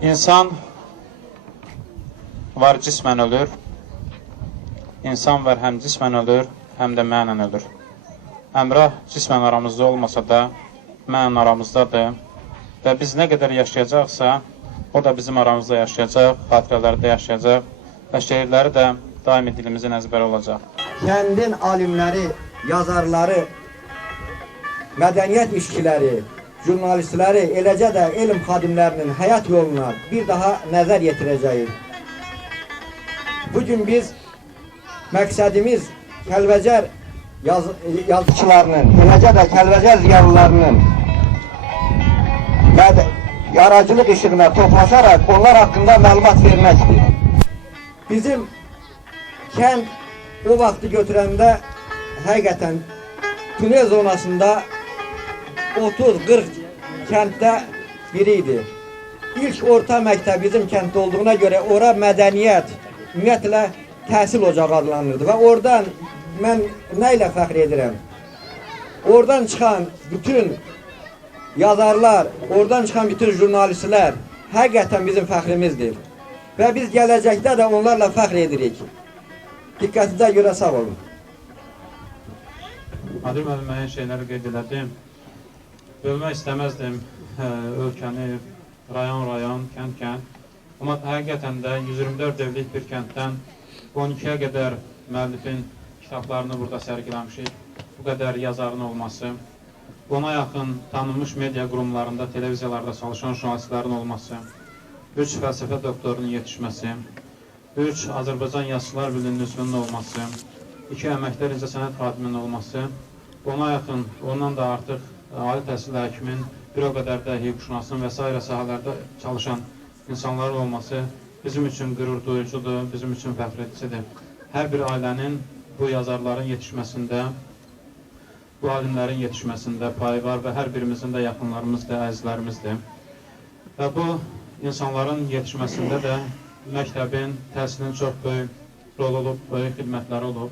İnsan var cismən ölür, insan var həm cismən ölür, həm də mənən ölür. Əmrah cismən aramızda olmasa da, mənən aramızdadır və biz nə qədər yaşayacaqsa, o da bizim aramızda yaşayacaq, xatirələrdə yaşayacaq və şeirləri də daimi dilimizin əzbəri olacaq. Kəndin alimləri, yazarları, mədəniyyət işçiləri, jurnalistləri, eləcə də elm xadimlərinin həyat yoluna bir daha nəzər yetirəcəyik. Bugün biz məqsədimiz Kəlbəcər yazıçılarının, eləcə də Kəlbəcər ziyalılarının və yaracılıq işığına toplaşaraq onlar haqqında məlumat verməkdir. Bizim kənd o vaxtı götürəndə həqiqətən tunel zonasında 30-40 kənddə biri idi. İlk orta məktəb bizim kənddə olduğuna görə ora mədəniyyət, ümumiyyətlə təhsil ocağı adlanırdı və oradan mən nə ilə fəxr edirəm? Oradan çıxan bütün yazarlar, oradan çıxan bütün jurnalistlər həqiqətən bizim fəxrimizdir. Və biz gələcəkdə də onlarla fəxr edirik. Diqqətinizə görə sağ olun. Adil müəllim müəyyən şeyləri qeyd elədim. Bölmək istəməzdim ölkəni, rayon, kənd. Amma həqiqətən də 124 evlik bir kənddən 12-yə qədər müəllifin kitablarını burada sərgiləmişik. Bu qədər yazarın olması, ona yaxın tanınmış media qurumlarında, televiziyalarda çalışan jurnalistlərin olması, 3 fəlsəfə doktorunun yetişməsi, 3 Azərbaycan Yazıçılar Birliyinin üzvünün olması, 2 əməkdar incəsənət xadiminin olması, ona yaxın, ondan da artıq ali təhsil həkimin, bir o qədər də hüquqşünasın və s. sahələrdə çalışan insanların olması bizim üçün qürur duyucudur, bizim üçün fəxr edicidir. Hər bir ailənin bu yazarların yetişməsində, bu alimlərin yetişməsində payı var və hər birimizin də yaxınlarımızdır, əzizlərimizdir. Və bu insanların yetişməsində də məktəbin, təhsilin çox böyük rol olub, böyük xidmətləri olub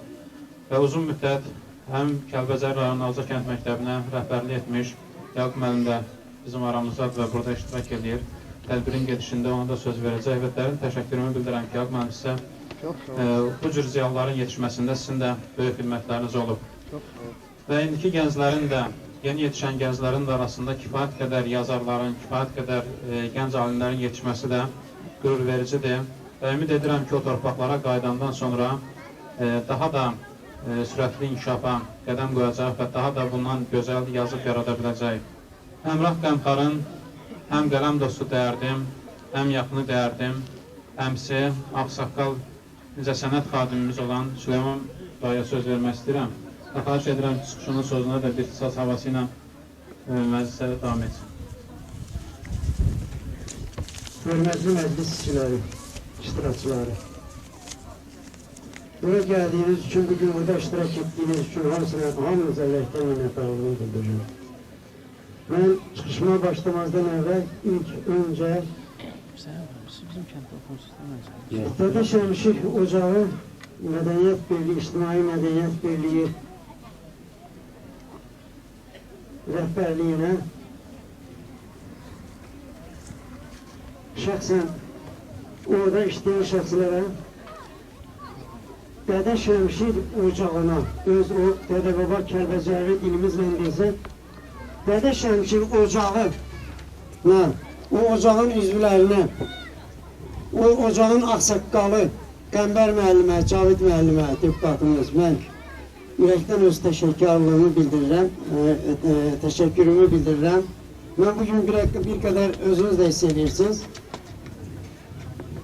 və uzun müddət həm Kəlbəcər rayon Ağca kənd məktəbinə rəhbərlik etmiş Yaqub müəllim də bizim aramızdadır və burada iştirak edir. Tədbirin gedişində ona da söz verəcək və dərin təşəkkürümü bildirəm ki, Yaqub müəllim sizə bu cür ziyalıların yetişməsində sizin də böyük xidmətləriniz olub. Və indiki gənclərin də, yeni yetişən gənclərin də arasında kifayət qədər yazarların, kifayət qədər gənc alimlərin yetişməsi də qürur vericidir. Və ümid edirəm ki, o torpaqlara qayıdandan sonra daha da sürətli inkişafa qədəm qoyacaq və daha da bundan gözəl yazıb yarada biləcək. Əmrah Qəmxarın həm qələm dostu dəyərdim, həm yaxını dəyərdim, həmsi ağsaqqal incəsənət xadimimiz olan Süleyman Baya söz vermək istəyirəm. Və xahiş edirəm ki, çıxışının sözünə də bir qisas havası ilə məclisə davam etsin. Hörmətli məclis işçiləri, iştirakçıları. Buraya gəldiyiniz üçün, bugün burada iştirak etdiyiniz üçün hamınıza ələkdən minnətdarlığımı bildirirəm. Mən çıxışıma başlamazdan əvvəl ilk öncə Dədə Şəmşir Ocağı Mədəniyyət Birliyi, İctimai Mədəniyyət Birliyi rəhbərliyinə şəxsən orada işləyən şəxslərə Dədə Şəmşir Ocağına, öz o Dədə Baba Kəlbəcəri dilimizlə desək, Dədə Şəmşir Ocağına, o ocağın üzvlərinə, o ocağın ağsaqqalı, Qəmbər müəllimə, Cavid müəllimə, deputatımız, mən ürəkdən öz təşəkkürlüyümü bildirirəm, təşəkkürümü bildirirəm. Mən bugün bir qədər özünüz də hiss edirsiniz.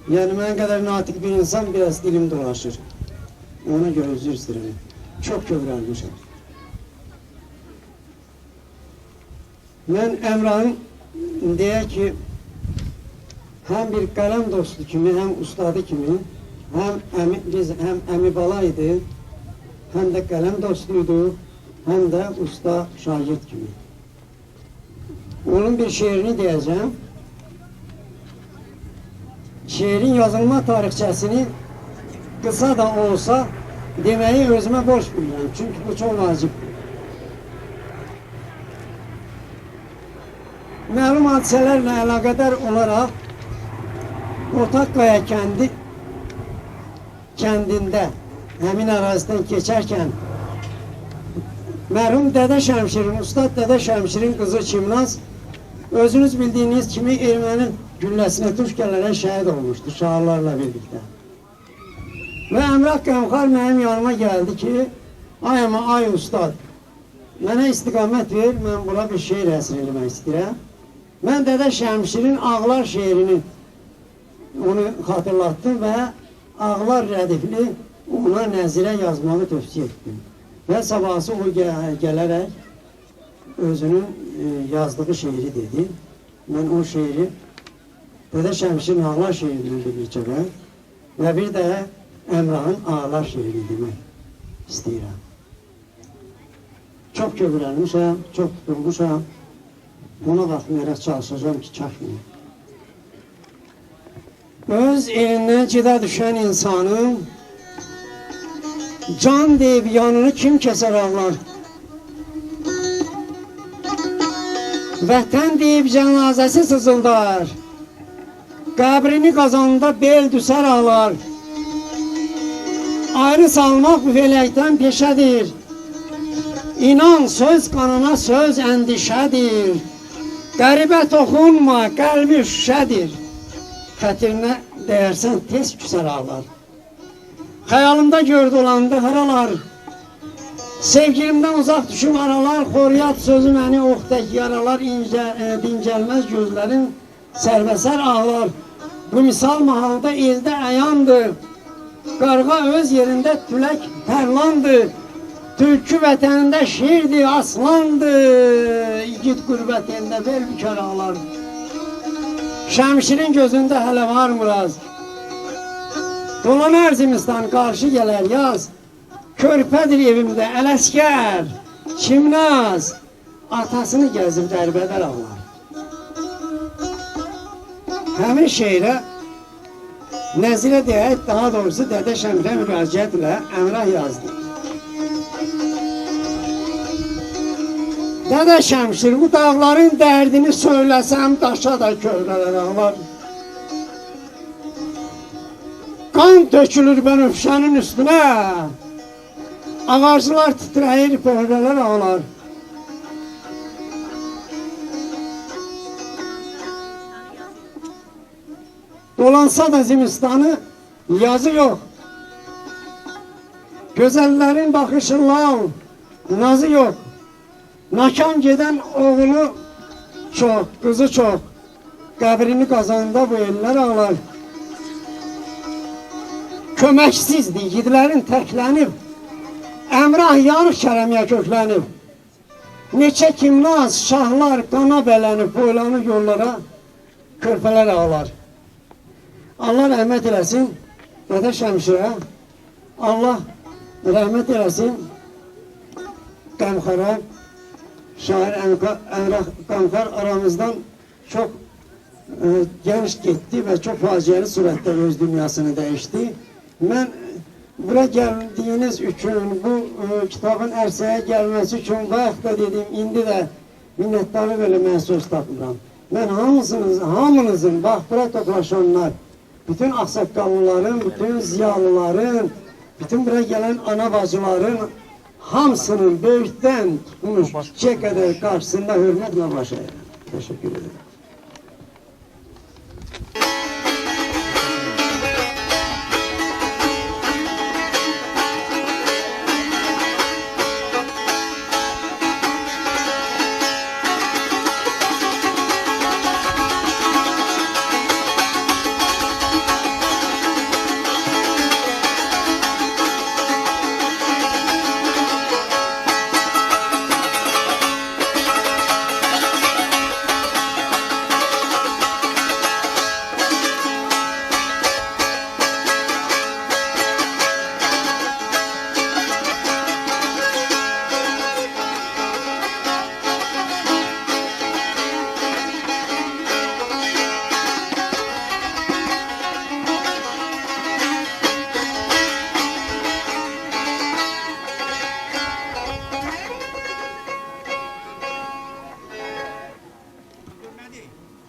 Yəni, mən qədər natiq bir insan biraz dilim dolaşır. Ona görə üzr istəyirəm. Çox kövrəlmişəm. Mən Əmrahın deyək ki, həm bir qələm dostu kimi, həm ustadı kimi, həm əmi bala idi, həm də qələm dostuydu, həm də usta şagird kimi. Onun bir şeirini deyəcəm. Şeirin yazılma tarixçəsini qısa da olsa deməyi özümə borc bilirəm. Çünki bu çox vacibdir. Məlum hadisələrlə əlaqədar olaraq Otakkaya kəndində həmin ərazidən keçərkən mərhum Dədə Şəmşirin, Ustad Dədə Şəmşirin qızı Çimnaz özünüz bildiyiniz kimi erməni gülləsinə tuş gələrək şəhid olmuşdu şəhərlərlə birlikdə. Və Əmrah Qəmxar mənim yanıma gəldi ki, ay Ustad, mənə istiqamət ver, mən bura bir şeir əsr eləmək istəyirəm. Mən Dədə Şəmşirin Ağlar şeirini onu xatırlatdım və Ağlar rədifli ona nəzirə yazmağı tövsiyə etdim. Və sabahsı o gələrək özünün yazdığı şeiri dedi. Mən o şeiri Dədə Şəmşirin Ağlar şeirini biləcəm və bir də Əmrahın Ağlar şeirini demək istəyirəm. Çox kövrəlmişəm, çox tutulmuşam. Ona baxmayaraq çalışacağım ki, çəkməyim. Öz elindən cidə düşən insanın can deyib yanını kim kəsər ağlar? Vətən deyib cənazəsi sızıldar, qəbrini qazanda bel düşər ağlar. Ayrı salmaq bu feləkdən peşədir, İnan söz qanına söz əndişədir, qəribə toxunma, qəlbi şüşədir. Xətrinə dəyərsən tez küsər ağlar. Xəyalımda gördü olandı haralar, sevgilimdən uzaq düşüm aralar, xoriyat sözü məni oxtək yaralar, dincəlməz gözlərin sərbəsər ağlar. Bu misal mahalda eldə əyandır, qarğa öz yerində tülək tərlandı, Türkü vətənində şirdi, aslandı, İgid qürbətində bel bükər ağlar. Şəmşirin gözündə hələ var muraz, Dolan Erzimistan qarşı gələr yaz, Körpədir evimdə Ələskər, Çimnaz, atasını gəzib dərbədər ağlar. Həmin şeirə nəzirə deyək, daha doğrusu Dədə Şəmşirə müraciətlə Əmrah yazdı. Dədə Şəmşir, bu dağların dərdini söyləsəm, daşa da kövrələr ağlar. Qan tökülür bənövşənin üstünə, ağaclar titrəyir, pöhrələr ağlar. Dolansa da zimistanı, yazı yox. Gözəllərin baxışı lal, nazı yox. Nakan gedən oğlu çox, qızı çox. Qəbrini qazanda bu ellər ağlar. Köməksizdir, yiğidlərin təklənib, Əmrah yanıq kərəmiyə köklənib. Neçə kimnaz, şahlar qana bələnib, boylanıb yollara, körpələr ağlar. Allah rəhmət eləsin Dədə Şəmşirə, Allah rəhmət eləsin Qəmxara, şair Əmrah Qəmxar aramızdan çox gənc getdi və çox faciəli surətdə öz dünyasını dəyişdi. Mən bura gəldiyiniz üçün, bu kitabın ərsəyə gəlməsi üçün bayaq da dedim, indi də minnətdarlıq eləməyə söz tapıram. Mən hamınızın, bax bura toplaşanlar, bütün ağsaqqallıların, bütün ziyalıların, bütün bura gələn ana bacıların hamısının böyükdən tutmuş kiçiyə qədər qarşısında hörmətlə baş əyirəm. Təşəkkür ederim.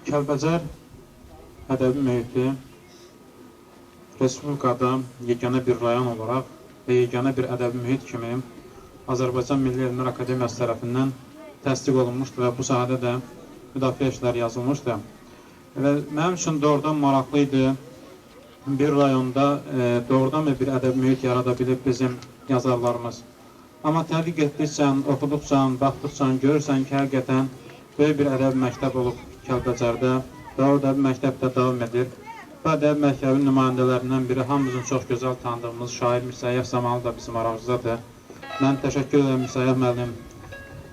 Kəlbəcər ədəbi meyiti Respublikada yeganə bir rayon olaraq və yeganə bir ədəbi mühit kimi Azərbaycan Milli Elmlər Akademiyası tərəfindən təsdiq olunmuşdur və bu sahədə də müdafiə işləri yazılmışdır. Və mənim üçün doğrudan maraqlı idi. Bir rayonda doğrudan bir ədəbi mühit yarada bilib bizim yazarlarımız. Amma tədqiq etdikcə, oxuduqca, baxdıqca görürsən ki, həqiqətən böyük bir ədəbi məktəb olub Kəlbəcərdə və orada bir məktəbdə davam edir. Bu ədəbi məktəbin nümayəndələrindən biri hamımızın çox gözəl tanıdığımız şair Mirsəyyəh Zamalı da bizim aramızdadır. Mən təşəkkür edirəm Mirsəyyəh müəllim.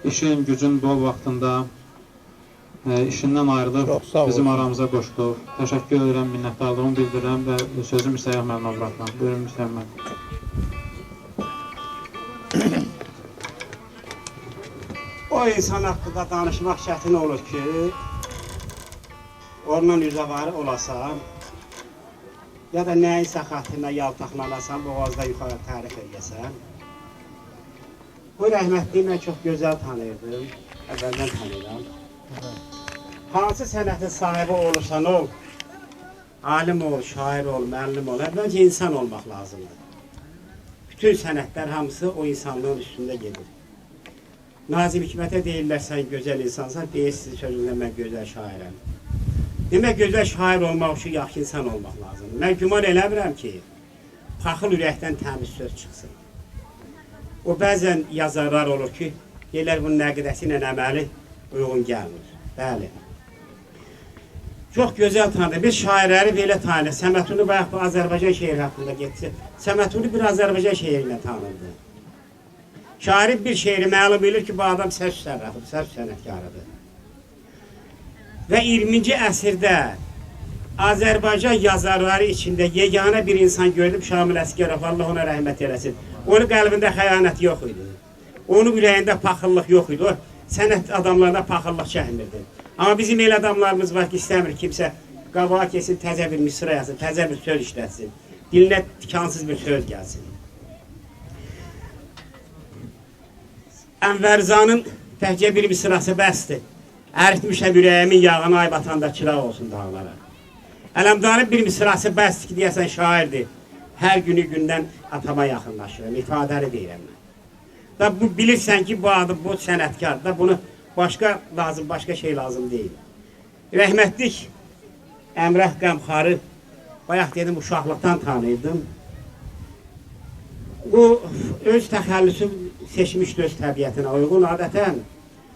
İşin, gücün bol vaxtında işindən ayrılıb bizim aramıza qoşduq. Təşəkkür edirəm, minnətdarlığımı bildirirəm və sözü Mirsəyyəh müəllimə buraxıram. Buyurun Mirsəyyəh müəllim. O insan haqqında danışmaq çətin olur ki, ondan üzəvarı olasan, ya da nəyinsə xatirinə yaltaqlanasan, boğazda yuxarı tərif edəsən. Bu rəhmətliyi mən çox gözəl tanıyırdım, əvvəldən tanıyıram. Hansı sənətin sahibi olursan ol, alim ol, şair ol, müəllim ol, əvvəlcə insan olmaq lazımdır. Bütün sənətlər hamısı o insanlığın üstündə gedir. Nazim Hikmətə deyirlər, sən gözəl insansan, deyirsiniz sözündə mən gözəl şairəm. Demək, gözəl şair olmaq üçün yaxşı insan olmaq lazımdır. Mən güman eləmirəm ki, paxıl ürəkdən təmiz söz çıxsın. O bəzən yazarlar olur ki, deyirlər, bunun nəqidəsi ilə əməli uyğun gəlmir. Bəli. Çox gözəl tanıdır. Biz şairləri belə tanıyır. Səmətuni bayaq bu Azərbaycan şeiri haqqında getsə, Səmətuni bir Azərbaycan şeiri ilə tanındı. Şair bir şeiri məlum bilir ki, bu adam səs sərrafıdır, səs sənətkarıdır. Və 20-ci əsrdə Azərbaycan yazarları içində yeganə bir insan gördüm, Şamil Əsgərov, Allah ona rəhmət eləsin. Onun qəlbində xəyanət yox idi. Onun ürəyində paxıllıq yox idi. O sənət adamlarına paxıllıq çəkmirdi. Amma bizim elə adamlarımız var ki, istəmir kimsə qabağa kesin, təzə bir misra yazsın, təzə bir söz işlətsin. Dilinə tikansız bir söz gəlsin. Ənvərzanın təhcə bir misrası bəsdir. Əritmişəm ürəyimin yağını ay batanda çıraq olsun dağlara. Ələmdanın bir misrası bəsdir ki, deyəsən şairdir. Hər günü gündən atama yaxınlaşıram, ifadəli deyirəm mən. Da bu bilirsən ki, bu adı, bu sənətkar da bunu başqa lazım, başqa şey lazım deyil. Rəhmətlik Əmrah Qəmxarı, bayaq dedim, uşaqlıqdan tanıyırdım. Bu öz təxəllüsü seçmişdi öz təbiətinə uyğun. Adətən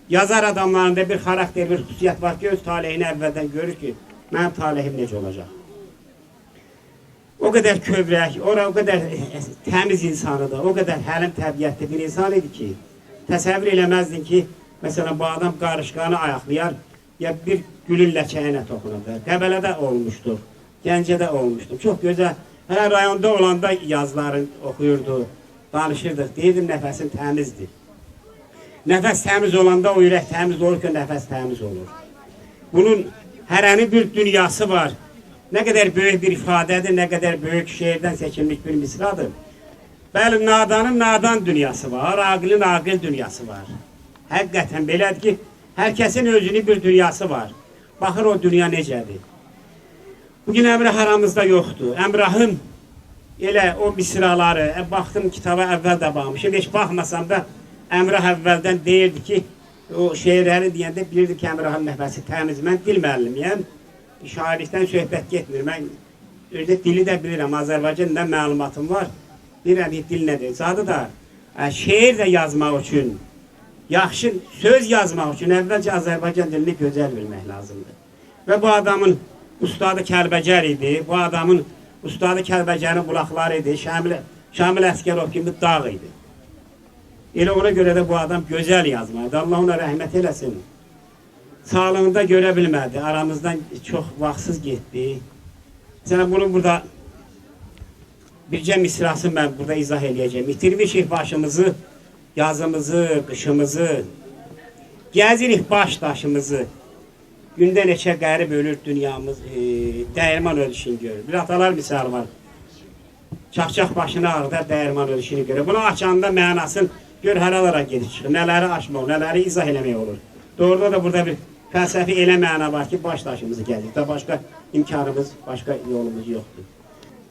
yazar adamlarında bir xarakter, bir xüsusiyyət var ki, öz taleyini əvvəldən görür ki, mənim taleyim necə olacaq. O qədər kövrək, o qədər təmiz insanıdır, o qədər həlim təbiətli bir insan idi ki, təsəvvür eləməzdin ki, məsələn, bu adam qarışqanı ayaqlayar, ya bir gülün ləkəyinə toxunurdu. Qəbələdə olmuşdur, Gəncədə olmuşdur. Çox gözəl, hər rayonda olanda yazıları oxuyurdu, danışırdıq, deyirdim, nəfəsin təmizdir. Nəfəs təmiz olanda o ürək təmiz olur ki, nəfəs təmiz olur. Bunun hərənin bir dünyası var. Nə qədər böyük bir ifadədir, nə qədər böyük şeirdən seçilmiş bir misradır. Bəli, nadanın nadan dünyası var, aqilin aqil dünyası var. Həqiqətən belədir ki, hər kəsin özünün bir dünyası var. Baxır o dünya necədir. Bugün Əmrah aramızda yoxdur. Əmrahın elə o misraları, baxdım kitaba əvvəl də baxmışım, heç baxmasam da Əmrah əvvəldən deyirdi ki, o şeirləri deyəndə bilirdi ki, Əmrahın nəfəsi təmiz. Mən dil müəllimiyəm, şairlikdən söhbət getmir. Mən dili də bilirəm, Azərbaycanda məlumatım var. Bilirəm ki, dil nədir? Zadı da şeir də yazmaq üçün, yaxşı söz yazmaq üçün əvvəlcə Azərbaycan dilini gözəl bilmək lazımdır. Və bu adamın ustadı Kəlbəcər idi, bu adamın ustadı Kəlbəcərin qulaqları idi, Şamil Əsgərov kimi dağ idi. Elə ona görə də bu adam gözəl yazmadı. Allah ona rəhmət eləsin. Sağlığında görə bilmədi. Aramızdan çox vaxtsız getdi. Məsələn, bunu burada bircə misrası mən burada izah eləyəcəm. İtirmişik başımızı, yazımızı, qışımızı. Gəzirik baş daşımızı. Gündə neçə qərib ölür dünyamız, dəyirman ölüşünü görür. Bir atalar misal var. Çaxçaq başını ağrıdar, dəyirman ölüşünü görür. Bunu açanda mənasını gör haralara gedib çıxır, nələri aşmaq, nələri izah eləmək olur. Doğruda da burada bir fəlsəfi elə məna var ki, baş daşımızı gəzir. Da başqa imkanımız, başqa yolumuz yoxdur.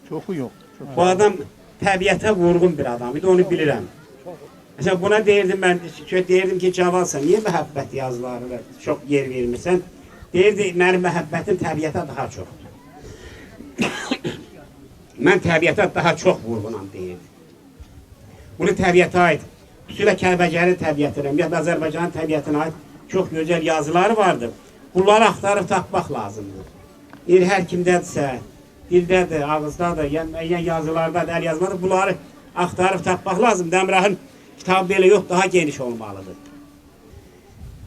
Çoxu yox. Bu adam təbiətə vurğun bir adam idi, onu bilirəm. Məsələn, buna deyirdim ki, cavansan, niyə məhəbbət yazılarına çox yer vermirsən? Deyirdi, mənim məhəbbətim təbiətə daha çoxdur. Mən təbiətə daha çox vurğunam, deyirdi. Bunu təbiətə aid, xüsusilə Kəlbəcərin təbiətinə, ya da Azərbaycanın təbiətinə aid çox gözəl yazıları vardır. Bunları axtarıb tapmaq lazımdır. Hər kimdədirsə, dildədir, ağızdadır, yəni yazılardadır, əl yazmadır, bunları axtarıb tapmaq lazımdır. Əmrahın kitabı belə yox, daha geniş olmalıdır.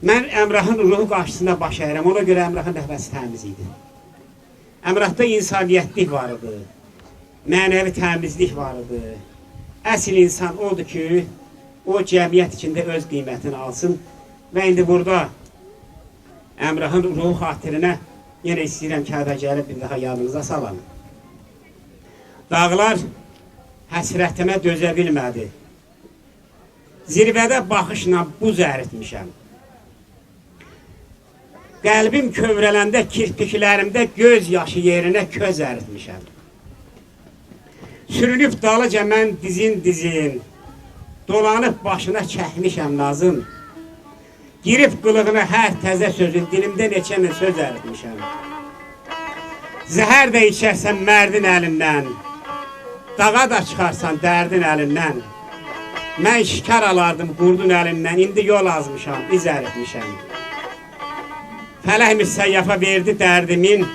Mən Əmrahın ruhu qarşısında baş əyirəm, ona görə Əmrahın nəfəsi təmiz idi. Əmrahda insaniyyətlik var idi, mənəvi təmizlik var idi. Əsl insan odur ki, o cəmiyyət içində öz qiymətini alsın və indi burada Əmrahın ruhu xatirinə yenə istəyirəm Kəlbəcəri bir daha yadınıza salam. Dağlar həsrətimə dözə bilmədi. Zirvədə baxışla buz əritmişəm. Qəlbim kövrələndə kirpiklərimdə göz yaşı yerinə köz əritmişəm. Sürünüb dalıca mən dizin, dolanıb başına çəkmişəm nazın. Girib qılığına hər təzə sözün, dilimdə neçə min söz əritmişəm. Zəhər də içərsən mərdin əlindən, dağa da çıxarsan dərdin əlindən. Mən şikar alardım qurdun əlindən, indi yol azmışam, iz əritmişəm. Fələk müsəyyafa verdi dərdimin,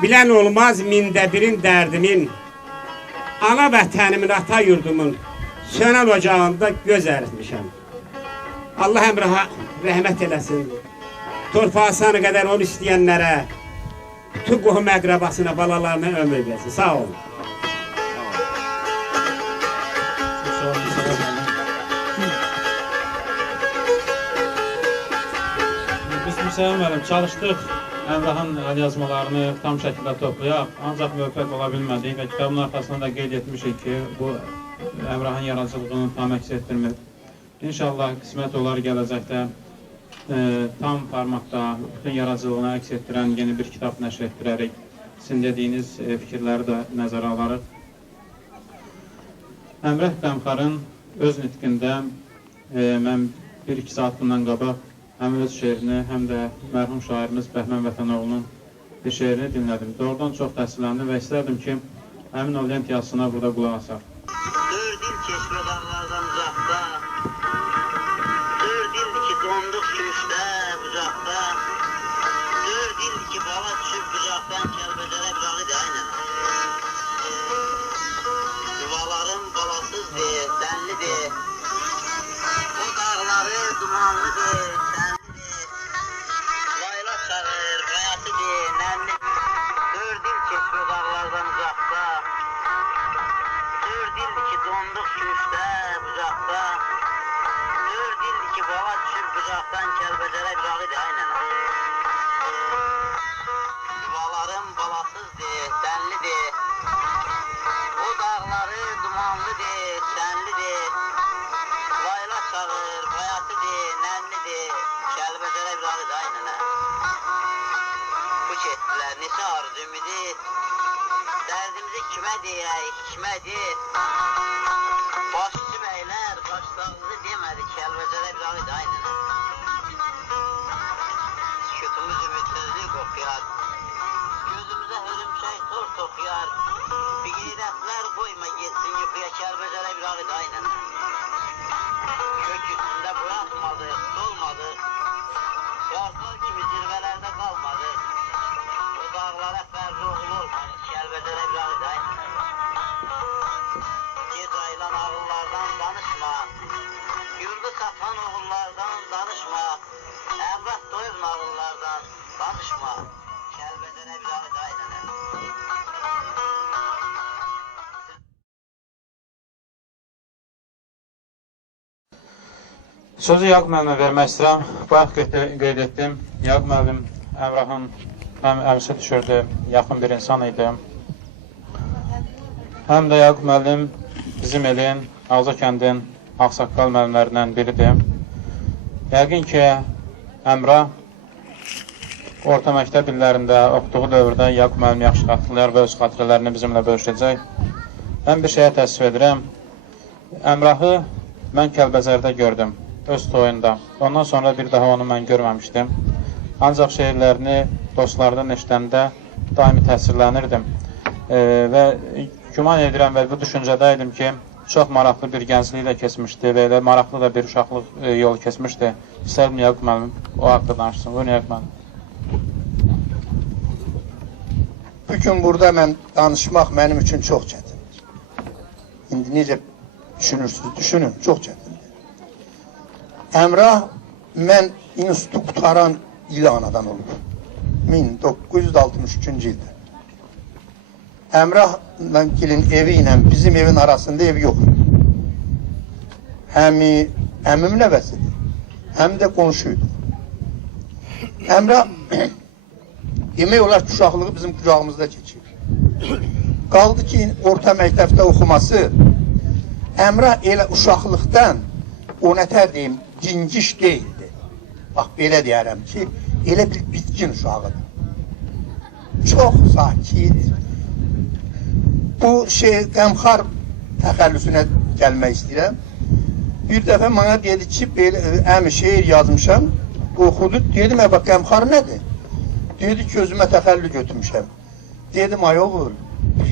bilən olmaz mində birin dərdimin. Ana vətənimin, ata yurdumun, sönən ocağında göz əritmişəm. Allah Əmraha rəhmət eləsin. Torpağı sanı qədər onu istəyənlərə, bütün qohum əqrabasına, balalarına ömür versin. Sağ olun. Biz Müsəyəm müəllim çalışdıq Əmrahın əl yazmalarını tam şəkildə toplayaq, ancaq müvəffəq ola bilmədik və kitabın arxasında da qeyd etmişik ki, bu Əmrahın yaradıcılığını tam əks etdirmir. İnşallah qismət olar gələcəkdə tam formatda bütün yaradıcılığını əks etdirən yeni bir kitab nəşr etdirərək sizin dediyiniz fikirləri də nəzərə alarıq. Əmrah Qəmxarın öz nitqində mən 1-2 saat bundan qabaq həm öz şeirini, həm də mərhum şairimiz Bəhmən Vətənoğlunun bir şeirini dinlədim. Doğrudan çox təsirləndim və istərdim ki, həmin o lent yazısına burada qulaq asaq. 4 il keçmə dağlardan uzaqda, 4 ildir ki donduq köşdə, bucaqda, 4 ildir ki bala düşüb bucaqdan Kəlbəcərə bırağı da aynən. Yuvalarım balasızdır, sənlidir, o dağları dumanlıdır, sənlidir, layla çağır, qayatıdır, nənlidir, 4 il keçmə dağlardan uzaqda, 4 ildir ki donduq köşdə, bucaqda, 4 ildir ki bala düşüb bucaqdan Kəlbəcərə bırağı da aynən. Yuvalarım balasızdır, sənlidir, o dağları dumanlıdır, sənlidir, layla çağır, qayatıdır, nənlidir, Kəlbəcərə bırağı da aynən. Bu getdilər, neçə arzu ümidi, dərdimizi kimə deyək, kimə deyək. Başçı bəylər, qaçdağınızı demədi, Kəlbəcərə bırağı da aynən. Sükutumuz ümitsizlik qoxuyar, gözümüzə hörümçək tor toxuyar. Bir qeyrətlər qoyma getsin yuxuya, Kəlbəcərə bırağı da aynən. Kök üstündə bıraxmadıq, solmadıq, yarpaq kimi zirvələrdə qalmadıq. O dağlara fərli oğul olmadıq, Kəlbəcərə bırağı da aynən. Gec ayılan ağıllardan danışma, yurdu satan oğullardan danışma, əvvət doyub nağıllardan danışma, Kəlbəcərə bırağı da aynən. Sözü Yaqub müəllimə vermək istəyirəm. Bayaq qeyd etdim. Yaqub müəllim Əmrahın həm əmsi düşürdü, yaxın bir insan idi. Həm də Yaqub müəllim bizim elin, Ağza kəndin ağsaqqal müəllimlərindən biridir. Yəqin ki, Əmrah orta məktəb illərində oxuduğu dövrdə Yaqub müəllim yaxşı xatırlayar və öz xatirələrini bizimlə bölüşəcək. Mən bir şeyə təəssüf edirəm. Əmrahı mən Kəlbəzərdə gördüm, öz toyunda. Ondan sonra bir daha onu mən görməmişdim. Ancaq şeirlərini dostlardan eşidəndə daimi təsirlənirdim. Və güman edirəm və bu düşüncədə idim ki, çox maraqlı bir gəncliyi də keçmişdi və elə maraqlı da bir uşaqlıq yolu keçmişdi. İstərdim Yaqub müəllim o haqda danışsın. Buyurun Yaqub müəllim. Bugün burada mən danışmaq mənim üçün çox çətindir. İndi necə düşünürsünüz, düşünün, çox çətindir. Əmrah, mən institutu qutaran il anadan olub. 1963-cü ildə. Əmrahgilin evi ilə bizim evin arasında ev yox. Həm əmim nəvəsidir, həm də qonşuydu. Əmrah, demək olar ki, uşaqlığı bizim qucağımızda keçir. Qaldı ki, orta məktəbdə oxuması, Əmrah elə uşaqlıqdan, o nətər deyim, dingiş deyildi. Bax, belə deyərəm ki, elə bir bitkin uşağıdır. Çox sakit. Bu qəmxar təxəllüsünə gəlmək istəyirəm. Bir dəfə mənə dedi ki, əmi şeir yazmışam, oxudu, dedim, bax, qəmxar nədir? Dedi ki, özümə təxəllü götürmüşəm. Dedim, ay oğul,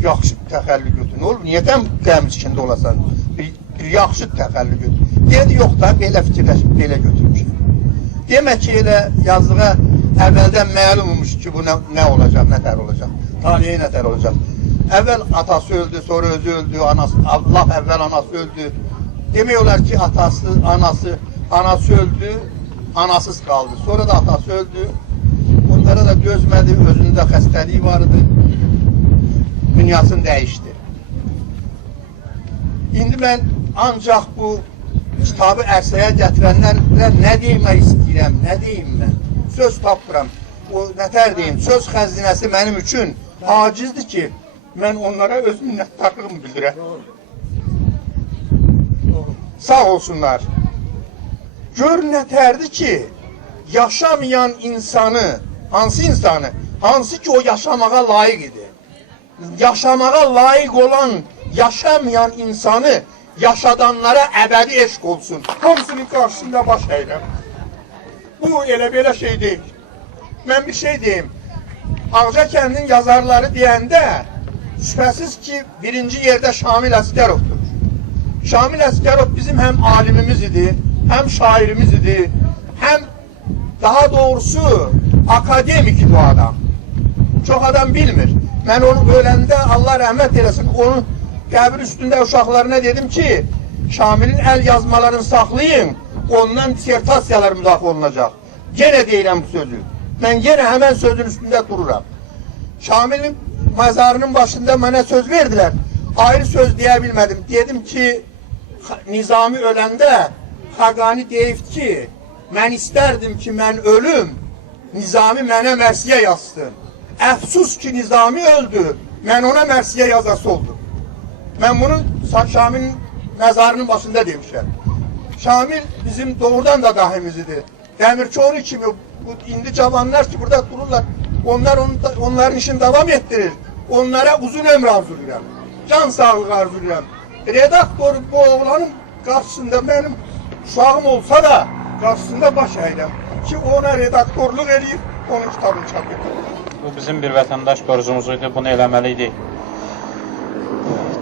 yaxşı təxəllü götür. Nə olur, niyə qəm içində olasan? Bir yaxşı təxəllü götür. Dedi, yox da, belə fikirləşib, belə götürmüşəm. Demək ki, elə yazdığa əvvəldən məlum olmuş ki, bu nə olacaq, nətər olacaq, talihi nətər olacaq. Əvvəl atası öldü, sonra özü öldü, Allah əvvəl anası öldü. Demək olar ki, anası öldü, anasız qaldı. Sonra da atası öldü. Onlara da dözmədi, özündə xəstəliyi vardı. Dünyasını dəyişdi. İndi mən ancaq bu kitabı ərsəyə gətirənlərlə nə demək istəyirəm, nə deyim mən? Söz tapmıram. O nətər deyim, söz xəzinəsi mənim üçün acizdir ki, mən onlara öz minnətdarlığımı bildirəm. Sağ olsunlar. Gör nətərdir ki, yaşamayan insanı, hansı ki o yaşamağa layiq idi. Yaşamağa layiq olan, yaşamayan insanı yaşadanlara əbədi eşq olsun. Hamısının qarşısında baş əyirəm. Bu elə belə şey deyil. Mən bir şey deyim. Ağca kəndin yazarları deyəndə şübhəsiz ki, birinci yerdə Şamil Əsgərovdur. Şamil Əsgərov bizim həm alimimiz idi, həm şairimiz idi, həm daha doğrusu akademik idi o adam. Çox adam bilmir. Mən onu öləndə, Allah rəhmət eləsin, onun qəbir üstündə uşaqlarına dedim ki, Şamilin əl yazmalarını saxlayın, ondan disertasiyalar müdafiə olunacaq. Yenə deyirəm bu sözü. Mən yenə həmən sözün üstündə dururam. Şamilin məzarının başında mənə söz verdilər. Ayrı söz deyə bilmədim. Dedim ki, Nizami öləndə Xaqani deyibdi ki, mən istərdim ki, mən ölüm, Nizami mənə mərsiyə yazsın. Əfsus ki, Nizami öldü, mən ona mərsiyə yazası oldum. Mən bunu Şamilin məzarının başında demişəm. Şamil bizim doğrudan da dahimizidir. Dəmirçioğlu kimi, indi cavanlar ki burada dururlar, onların işini devam ettirir. Onlara uzun ömür arzulayıram. Can sağlığı arzulayıram. Redaktör bu oğlanın karşısında benim uşağım olsa da karşısında baş əyirəm. Ki ona redaktörlük eləyib, onun kitabını çap edir. Bu bizim bir vətəndaş borcumuz idi, bunu eləməliydik.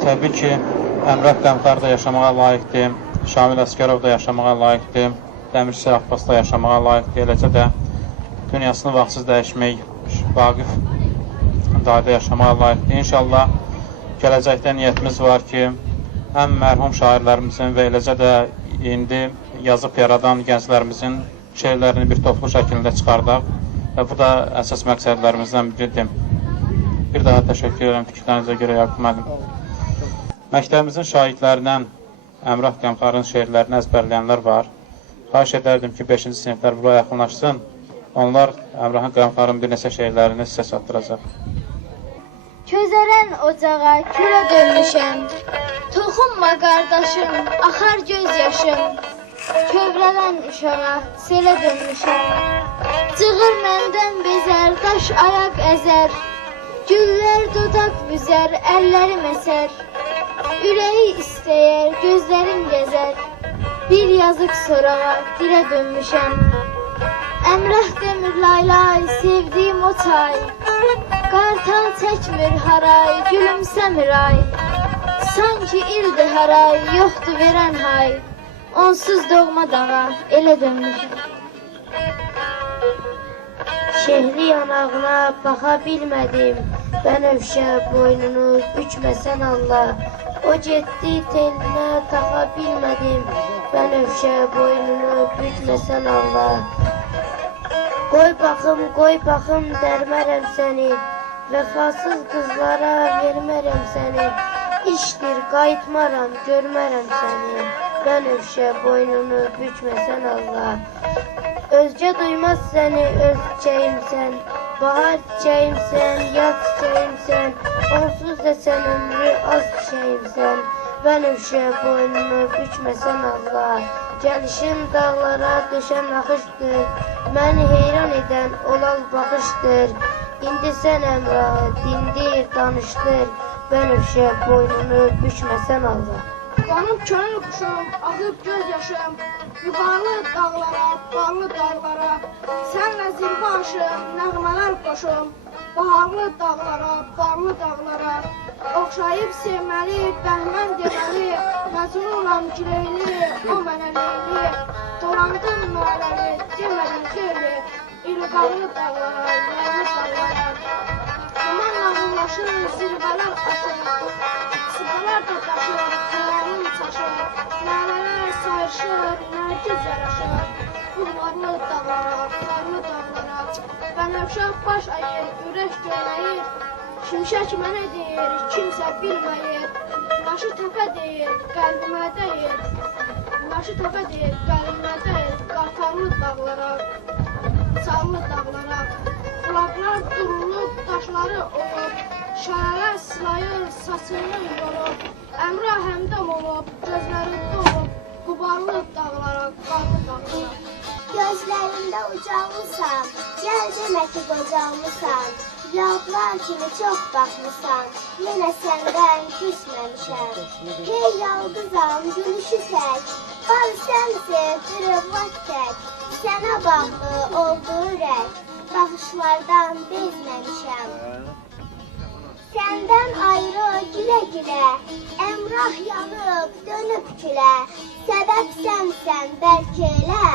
Təbii ki, Əmrah Qəmxar da yaşamağa layiqdir, Şamil Əsgərov da yaşamağa layiqdir, Dəmirçi Abbas da yaşamağa layiqdir, eləcə də dünyasını vaxtsız dəyişmək, Vaqif dayda yaşamağa layiqdir. İnşallah gələcəkdə niyyətimiz var ki, həm mərhum şairlərimizin və eləcə də indi yazıb yaradan gənclərimizin şeirlərini bir toplu şəkildə çıxardaq və bu da əsas məqsədlərimizdən biridir. Bir daha təşəkkür edirəm fikirlərinizə görə Yaqub müəllim. Məktəbimizin şahidlərindən Əmrah Qəmxarın şeirlərini əzbərləyənlər var. Xahiş edərdim ki, 5-ci siniflər buraya yaxınlaşsın. Onlar Əmrah Qəmxarın bir neçə şeirlərini sizə çatdıracaq. Közərən ocağa külə dönmüşəm, toxunma qardaşım, axar göz yaşım. kövrələn uşağa selə dönmüşəm. Cığır məndən bezər, daş ayaq əzər, güllər dodaq büzər, əllərim əsər. Ürəyi istəyər, gözlərim gəzər, bir yazıq sorağa dilə dönmüşəm. Əmrah demir laylay, sevdiyim o çay, qartal çəkmir haray, gülümsəmir ay. Sanki ildir haray, yoxdur verən hay, onsuz doğma dağa elə dönmüşəm. Şehli yanağına baxa bilmədim, bənövşə boynunu bükməsən Allah. O getdi telinə taxa bilmədim, bənövşə boynunu bükməsən Allah. Qoy baxım, dərmərəm səni, vəfasız qızlara vermərəm səni. İşdir, qayıtmaram, görmərəm səni, bənövşə boynunu bükməsən Allah. Özgə duymaz səni, öz çiçəyimsən, bahar çiçəyimsən, yaz çiçəyimsən, onsuz da sən ömrü az çiçəyimsən, bənövşə boynunu bükməsən Allah. Gəlişin dağlara düşən axışdır, məni heyran edən olal baxışdır. İndi sən əmrahı dindir, danışdır, bənövşə boynunu bükməsən Allah. Qanım könül quşum, axıb göz yaşım, yuvarlı dağlara, barlı dağlara, sənlə zirbaşım, nəğmələr qoşum, baharlı dağlara, barlı dağlara, oxşayıb sevməli, bəhmən deməli, məzununam güleyli, o mənə leyli, dolandım mələri, demədim xeyli, ilqarlı dağlara, yaylı dağlara, dumanla ulaşır, zirvələr aşır, sıqalar da daşır, qıyanın çaşır, nələr sayışır, nərgiz yaraşır, qulvarlı dağlara, qarlı dağlara, bənövşə baş əyir, ürək göynəyir, şimşək mənə deyir, kimsə bilməyir, başı təpə deyir, qəlbimə deyir, başı təpə deyir, qəlbimə deyir, qatarlı dağlara, sallı dağlara, qulaqlar durulub, daşları olub, şaralar sılayır, saçını yolub, əmrah həmdəm olub, gözləri dolub, qubarlı dağlara, qarlı dağlara. Gözlərində ucalmışsan, gəl demə ki qocalmışsan, yavrular kimi çox baxmışsan, yenə səndən küsməmişəm. Hey yalqızam, gülüşü tək, bal sən sev, qırıqlat tək, sənə bağlı oldu ürək, baxışlardan bezməmişəm. Səndən ayrı gülə-gülə, əmrah yanıb, dönüb külə, səbəb sənsən bəlkə elə,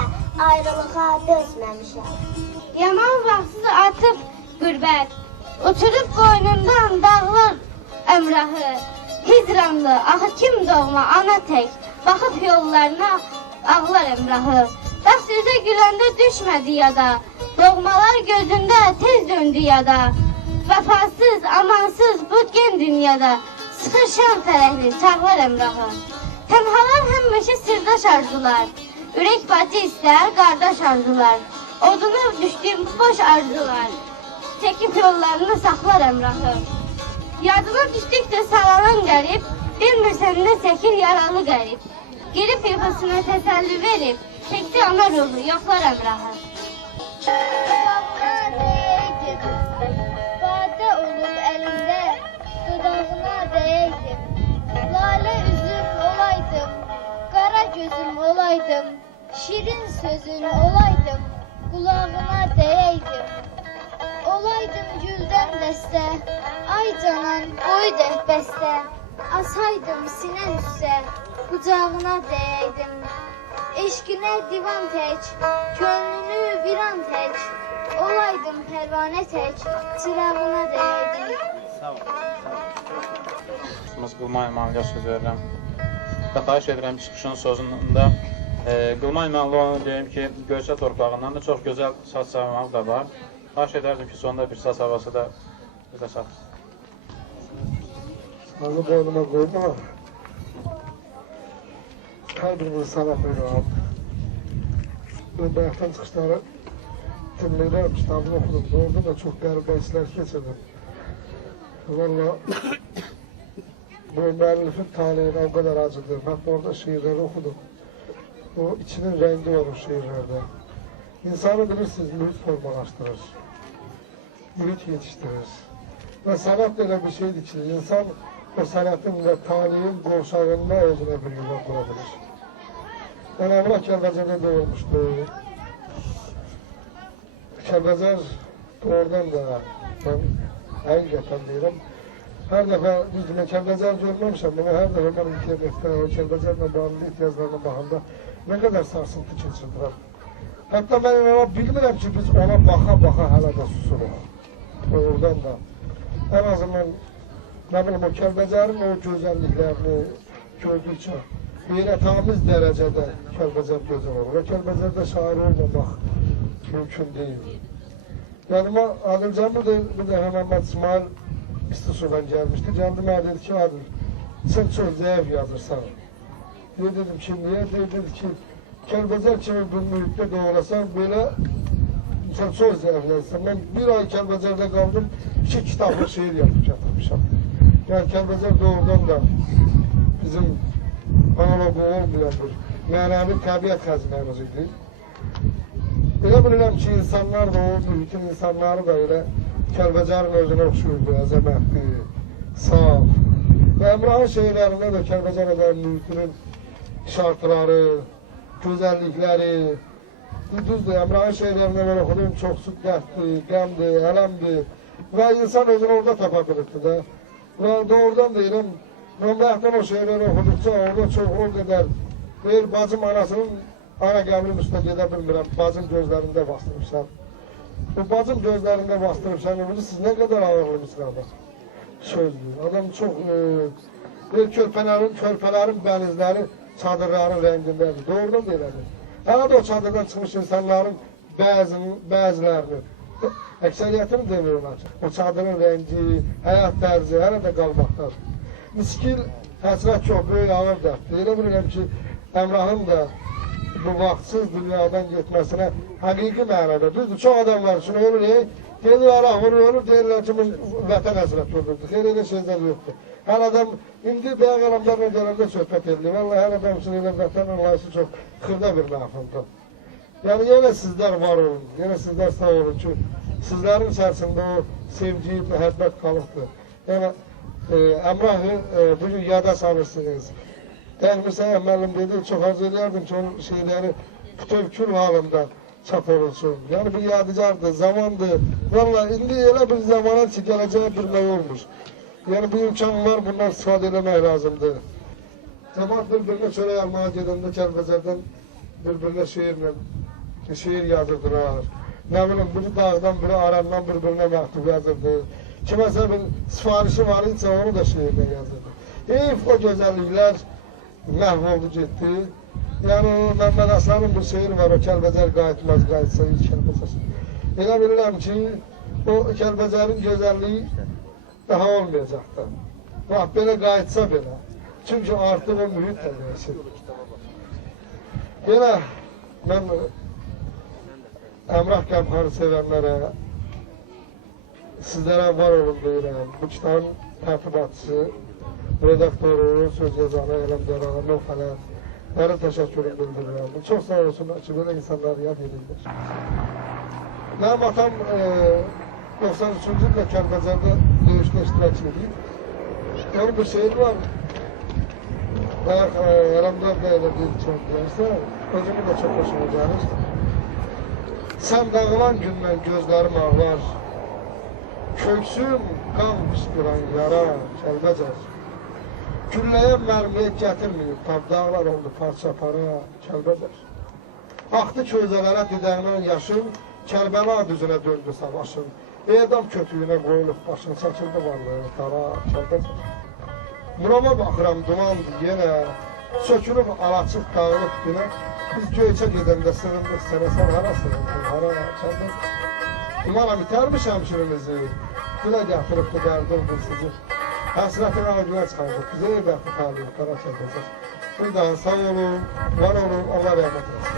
ayrılığa dözməmişəm. Yaman vaxtsız atıb qürbət, uçurub boynundan dağlar əmrahı. Hicranlı, axı kim doğma ana tək, baxıb yollarına ağlar əmrahı. Bəxt üzə güləndə düşmədi yada, doğmalar gözündə tez döndü yada. Vəfasız, amansız bu gen dünyada, sıxır şan fərəhli çağlar əmrahı. Tənhalar həmişə sirdaş arzular, ürək bacı istər, qardaş arzular. Oduna düşdüyüm boş arzular, çəkib yollarını saxlar əmrahı. Yadına düşdükdə salanan gəlib, bilmirsən nə çəkir yaralı qərib. Girib yuxusuna təsəlli verib, çəkdi ana ruhu, yoxlar əmrahı. Badə olub əlində, dodağına dəyəydim. Lalə üzüm olaydım, qara gözüm olaydım. Şirin sözün olaydım, qulağına dəyəydim. Olaydım güldən dəstə, ay canan boy dəhbəstə. Asaydım sinən üstə, qucağına dəyəydim. Eşqinə divan tək, könlünü viran tək. Olaydım pərvanə tək, çırağına dəyəydim. Sağ ol. Qılma İmanlıya söz verirəm. Xahiş edirəm çıxışın sözündə Qılma İmanlıya deyim ki, Göyçə torpağından da çox gözəl saz çalmaq da var. Xahiş edərdim ki, sonunda bir saz havası da bizə çatsın. Sazı boynuma qoyma. Hər birimizi sənət verirəm. Bayaqdan çıxışları dinləyirəm, kitabını oxudum. Orada da çox qəribə hisslər keçirdim. Valla bu müəllifin taleyinə o qədər acıdır. Mən orada şiirləri oxudum. O içinin rengi var o şehirlerde. İnsanı bilirsiniz, mühit formalaştırır. Mühit yetiştirir. Ve sanat öyle bir şeydir ki insan o sanatın ve tarihin qorşağında özüne bir yuva kurabilir. Ben Emrah Kəlbəcərdə doğulmuşdu. Kəlbəcər doğrudan da ben həqiqətən deyirəm. Hər dəfə düzdür, Kəlbəcər görməmişəm, amma hər dəfə mən internetdə o Kəlbəcərlə bağlı ehtiyaclarına baxanda nə qədər sarsıntı keçirdirəm. Hətta mən ona bilmirəm ki, biz ona baxa-baxa hələ də susuruq. Doğrudan da. En azından ne bileyim o Kəlbəcərin o gözəlliklərini gördükçe heyrətamiz dərəcədə Kəlbəcər gözəl olur. Və Kəlbəcərdə şair olmamaq mümkün deyil. Yanıma Adil Cəmil de bir dəfə Məhəmməd İsmail İstisur'dan gelmişti. Geldi mənə dedi ki, Adil sen çok zayıf yazırsan. Dedim ki niye? Dedi ki Kəlbəcər kimi bir mühitdə doğrasan böyle sen çok zayıflarsın. Ben bir ay Kəlbəcərdə kaldım. 2 kitablı şehir yapıp getirmişim. Yani Kəlbəcər doğrudan da bizim analogu olmayan bir mənəvi təbiət xəzinəmiz idi. Elə bilirəm ki, insanlar da o mühitin insanları da elə Kəlbəcərin özünə oxşuyurdu, əzəmətli, saf. Və Əmrahın şehirlərində də Kəlbəcər mühitinin şartları, gözəllikləri, düzdür, Əmrahın şehirlərində mən oxudum, çox süddətdir, qəmdir, ələmdir. Və insan özünü orada tapa bilirdi də. Və doğrudan deyirəm, mən bəxtən o şeyləri oxudukça orada çox o qədər deyir, bacım anasının ana qəbrin üstüne gedə bilmirəm, bacım gözlərində bastırmışsan. O bacım gözlərində bastırmışsan, bilirsiniz, nə qədər ağırlı misrada sözdür. Adam çox, deyir, körpələrin bənizləri çadırların rəngindədir, doğrudan deyilədir. Hələ də o çadırdan çıxmış insanların bəzilərini, əksəriyyətini demiyorlar. O çadırın rəngi, həyat tərzi hələ də qalmaqdadır. Miskil həsrət çox böyük ağır dərddir. Elə bilirəm ki, Əmrahın da bu vaxtsız dünyadan getməsinə həqiqi mənada. Düzdür, çox adam var üçün ölür, deyirlər, araq vurur, deyirlər ki, vətən həsrət olurdu. Xeyr elə şeylər yoxdur. Hər adam, indi bəyə qalamlarla gələndə söhbət edilir. Vallahi hər adam üçün elə vətən anlayışı çox xırda bir məfhumdur. Yəni, yenə sizlər var olun, yenə sizlər sağ olun ki, sizlərin içərisində o sevgi, məhəbbət qalıbdır. Yəni, Əmrahı bugün yada sanırsınız. Gəlmirsən, müəllim dedi, çox arzu edərdim ki, onun şeyləri bütövkül halında çap olunsun. Yəni, bir yadigardır, zamandır. Vallahi, indi elə bir zamana ki, gələcəyə bir nə olmuş. Yəni, bu imkan var, bundan istifadə eləmək lazımdır. Cəmat bir-birinə çörək almağa gedəndə Kəlbəcərdən bir-birinə şeir yazırdılar. Nə bilim, biri dağdan, biri arandan bir-birinə məktub yazırdı. Kiməsə bir sifarişi var isə onu da şeirlə yazırdı. Heyf o gözəlliklər məhv oldu, getdi. Yəni, Məhəmməd Aslanın bir şeiri var, o Kəlbəcər qayıtmaz, qayıtsa ilk Kəlbəcər. Elə bilirəm ki, o Kəlbəcərin gözəlliyi daha olmayacaqdır. Bax, belə qayıtsa belə. Çünki artıq o mühit təbiəsi. Yenə, mən Əmrah Qəmxanı sevənlərə, sizlərə var olun deyirəm. Bu kitabın tərtibatçısı, redaktoru, söz yazanı, eləmdəra, nöfələrə təşəkkürüm bildirirəm. Çox sağ olsunlar ki, belə insanlar yad edirlər. Mənim atam 93-cü ildə Kəlbəcərdə döyüşdə iştirak edir. Onun bir şehir var. Eləmdər də elə deyil çox deyərsə, özümü də çox hoşuma gəlir. Sən dağılan gündən gözlərim ağlar, köksüm qan püskürən yara, Kəlbəcər. Gülləyən mərmiyə gətirməyib, tabdağlar oldu parça-para, Kəlbəcər. Axdı közələrə didəngən yaşım, Kərbəla düzünə döndü savaşım. Edam kötüyünə qoyulub başın, çəkildi varlığı, qara, Kəlbəcər. Burama baxıram, dumandır yenə, sökülüb alaçıq dağılıb günə. Biz Göyçə gedəndə sığındıq sənə, sən hara sığındın, hara, Kəlbəcər. İmanam itermiş həmşirimizi, gülə gətiribdi dərdim sizi. Həsrətin ağacına çıxardık, bizə də bəxti qalıyıq, qara Kəlbəcər. Bir daha sağ olun, var olun, Allah rəhmət etsin.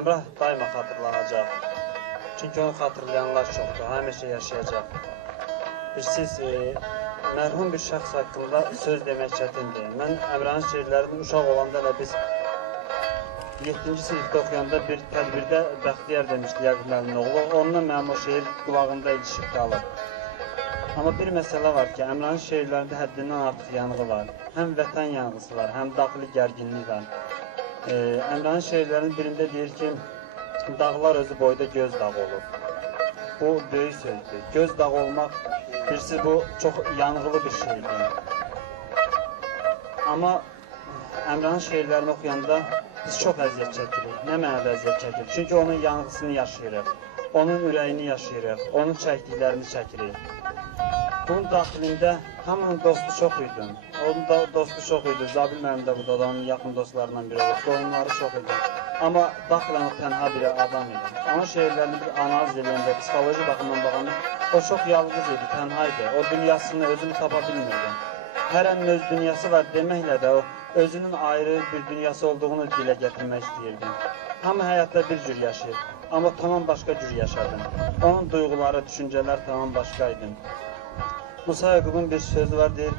Əmrah daima xatırlanacaq. Çünki onu xatırlayanlar çoxdur, həmişə yaşayacaq. Siz mərhum bir şəxs haqqında söz demək çətindir. Mən Əmrahın şeirlərini uşaq olanda və biz 7-ci sinifdə oxuyanda bir tədbirdə Bəxtiyar demişdi Yaqub müəllimin oğlu. Onunla mənim o şeir qulağımda ilişib qalıb. Amma bir məsələ var ki, Əmrahın şeirlərində həddindən artıq yanğı var. Həm vətən yanğısı var, həm daxili gərginlik var. Əmrahın şeirlərinin birində deyir ki, dağlar özü boyda göz dağı olur. Bu böyük sözdür. Göz dağı olmaq, birisi bu çox yanğılı bir şeydir. Amma Əmrahın şeirlərini oxuyanda biz çox əziyyət çəkirik. Nə mənada əziyyət çəkirik? Çünki onun yanğısını yaşayırıq, onun ürəyini yaşayırıq, onun çəkdiklərini çəkirik. Bunun daxilində hamının dostu çox idi. Onun da dostu çox idi. Zabil müəllim də bu da onun yaxın dostlarından biri olub. Qohumları çox idi. Amma daxilən o tənha bir adam idi. Onun şeirlərini bir analiz edəndə, psixoloji baxımdan baxanda o çox yalqız idi, tənha idi. O dünyasını özünü tapa bilmirdi. Hər ənin öz dünyası var deməklə də o özünün ayrı bir dünyası olduğunu dilə gətirmək istəyirdi. Hamı həyatda bir cür yaşayır, amma tamam başqa cür yaşadı. Onun duyğuları, düşüncələr tamam başqa idi. Musa Yaqubun bir sözü var, deyir,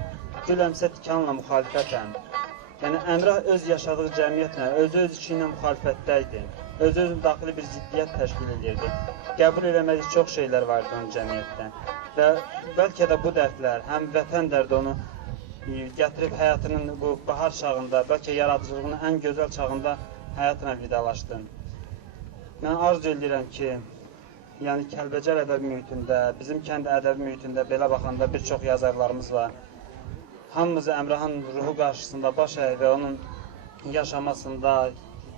gülləmsə tikanla müxalifətəm. Yəni, Əmrah öz yaşadığı cəmiyyətlə, öz içi ilə müxalifətdə idi. Öz-özünün daxili bir ziddiyyət təşkil edirdi. Qəbul eləmədik çox şeylər vardı onun cəmiyyətdə. Və bəlkə də bu dərdlər, həm vətən dərdi onu gətirib həyatının bu bahar çağında, bəlkə yaradıcılığının ən gözəl çağında həyatına vidalaşdı. Mən arzu edirəm ki, yəni Kəlbəcər ədəbi mühitində, bizim kənd ədəbi mühitində belə baxanda bir çox yazarlarımız var. Hamımızı Əmrahın ruhu qarşısında baş əyib və onun yaşamasında,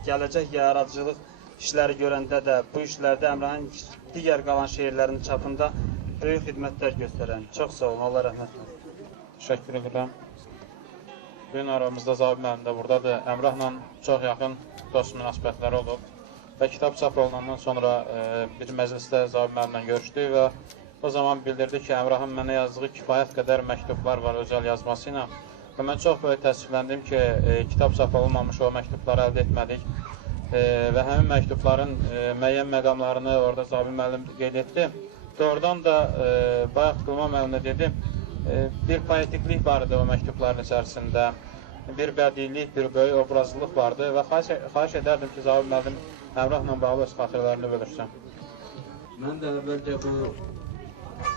gələcək yaradıcılıq işləri görəndə də, bu işlərdə Əmrahın digər qalan şeirlərinin çapında böyük xidmətlər göstərən. Çox sağ olun, Allah rəhmət olsun. Təşəkkür edirəm. Bugün aramızda Zabil müəllim də buradadır. Əmrahla çox yaxın dost münasibətləri olub. Və kitab çap olunandan sonra bir məclisdə Zabil müəllimlə görüşdük və o zaman bildirdi ki, Əmrahın mənə yazdığı kifayət qədər məktublar var özəl yazması ilə. Və mən çox böyle təəssüfləndim ki, kitab çap olunmamış o məktubları əldə etmədik. Və həmin məktubların müəyyən məqamlarını orada Zabil müəllim qeyd etdi. Doğrudan da bayaq Qılma müəllimə dedim, bir poetiklik vardı o məktubların içərisində. Bir bədilik, bir böyük obrazlılıq vardı və xahiş edərdim ki, Zabil müəllim Əmrahla bağlı öz xatırlarını bölürsən. Mən də əvvəlcə bu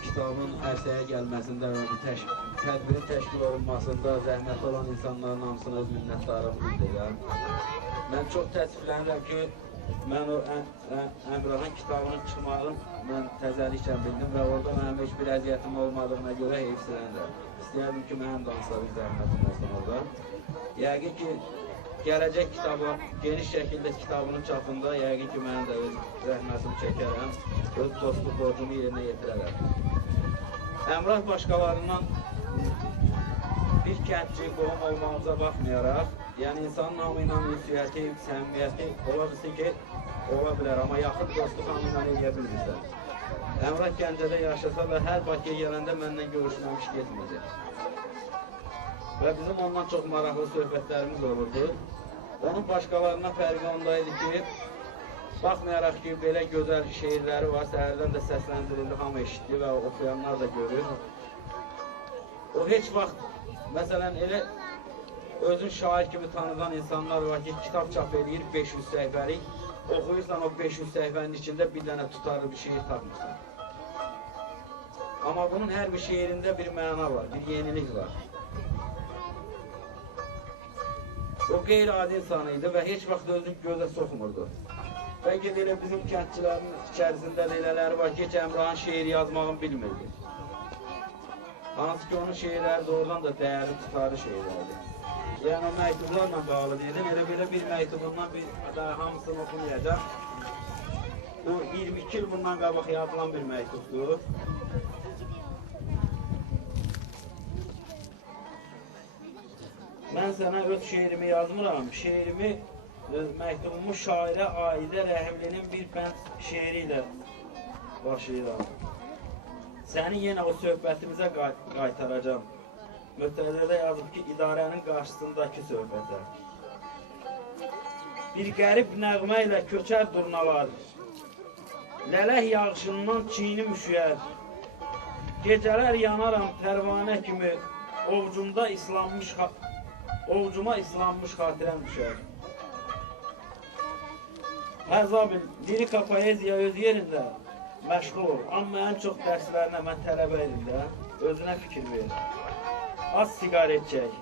kitabın ərsəyə gəlməsində və bu tədbirin təşkil olunmasında zəhmət olan insanların hamısına öz minnətdarlığımı bildirirəm. Mən çox təəssüflənirəm ki, mən o Əmrahın kitabının çıxmağını mən təzəliklə bildim və orada mənim heç bir əziyyətim olmadığına görə heyfsilənirəm. İstəyərdim ki, mənim dansa bir zəhmətim olsun orada. Yəqin ki, gələcək kitabı, geniş şəkildə kitabının çapında yəqin ki, mənim də öz rəhmətimi çəkərəm, öz dostluq borcumu yerinə yetirərəm. Əmrah başqalarından bir kəndçi qohum olmağımıza baxmayaraq, yəni insanın hamı ilə ünsiyyəti, səmimiyyəti ola bilsin ki, ola bilər, amma yaxın dostluq hamı ilə eləyə bilmirsən. Əmrah Gəncədə yaşasa da hər Bakıya gələndə məndən görüşməmiş getməyəcək. Və bizim ondan çox maraqlı söhbətlərimiz olurdu. Onun başqalarına fərqi ondaydı ki, baxmayaraq ki, belə gözəl şeirləri var, səhərdən də səsləndirildi, hamı eşitdi və oxuyanlar da görür. O heç vaxt, məsələn, elə özün şair kimi tanıdan insanlar var ki, kitab çap edir 500 səhifəlik, oxuyursan o 500 səhifənin içində bir dənə tutarlı bir şeir tapmırsan. Amma bunun hər bir şeirində bir məna var, bir yenilik var. O qeyri-adi insan idi və heç vaxt özünü gözə soxmurdu. Bəlkə də elə bizim kəndçilərin içərisində də elələri var ki, Əmrahın şeir yazmağını bilmirdi. Hansı ki, onun şeirləri doğrudan da dəyərli tutarlı şeirlərdir. Yəni, o məktublarla bağlı dedim, elə bir məktubundan daha hamısını oxumayacaq. Bu 22 il bundan qabaq yazılan bir məktubdur. Mən sənə öz şeirimi yazmıram, şeirimi, məktubumu şairə Aidə Rəhimlinin bir bənd şeiri ilə başlayıram. Səni yenə o söhbətimizə qaytaracam. Müttəzədə yazıb ki, idarənin qarşısındakı söhbətə. Bir qərib nəğmə ilə köçər durnalar, lələk yağışından çiyini müşüyər. Gecələr yanaram pərvanə kimi, ovcuma islanmış xatirəm düşər. Əzabin, lirika poeziya öz yerində məşğul olur. Amma ən çox dərslərinə mən tələbə edim də, özünə fikir verir. Az sigaret çək.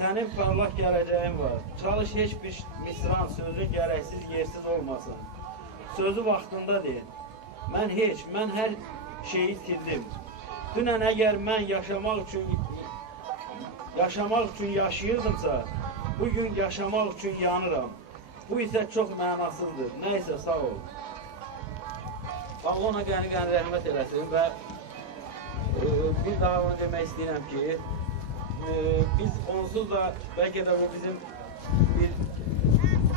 Sənin parlaq gələcəyin var. Çalış heç bir misran sözün gərəksiz yersiz olmasın. Sözü vaxtında deyil. Mən hər şeyi itirdim. Dünən əgər mən yaşamaq üçün yaşayırdımsa, bugün yaşamaq üçün yanıram. Bu isə çox mənasızdır. Nəysə, sağ ol. Allah ona qəni-qəni rəhmət eləsin və bir daha onu demək istəyirəm ki, biz onsuz da bəlkə də bu bizim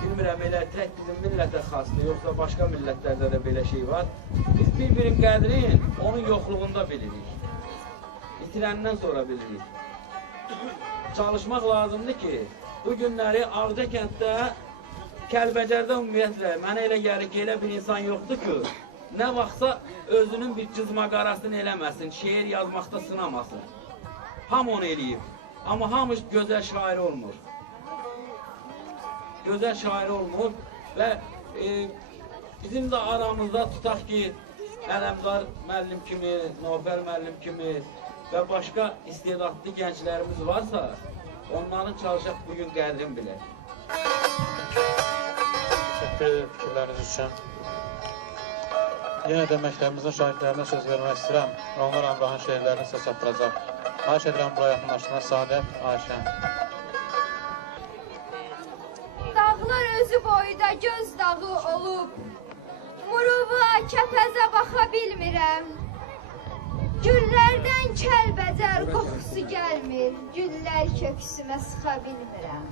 bilmirəm, elə tək bizim millətə xasdır, yoxsa başqa millətlərdə də belə şey var. Biz bir-birin qədrini onun yoxluğunda bilirik. İtirəndən sonra bilirik. Çalışmaq lazımdır ki, bu günləri Ağca kənddə, Kəlbəcərdə ümumiyyətlə, mənə elə gəlir ki, elə bir insan yoxdur ki, nə vaxtsa özünün bir cızmaqarasını eləməsin, şeir yazmaqda sınamasın. Hamı onu eləyib. Amma hamı gözəl şair olmur. Gözəl şair olmur və bizim də aramızda tutaq ki, Ələmdar müəllim kimi, Nobel müəllim kimi və başqa istedadlı gənclərimiz varsa, onların çalışaq bugün qədrin bilək. Təşəkkür fikirləriniz üçün. Yenə də məktəbimizin şahidlərinə söz vermək istəyirəm. Onlar Əmrahın şeirlərini sizə çatdıracaq. Xahiş edirəm buraya yaxınlaşdığına Sadət, Ayşə. Dağlar özü boyda göz dağı olub, Muruva, kəpəzə baxa bilmirəm. Güllərdən Kəlbəcər qoxusu gəlmir, Güllər köksümə sıxa bilmirəm.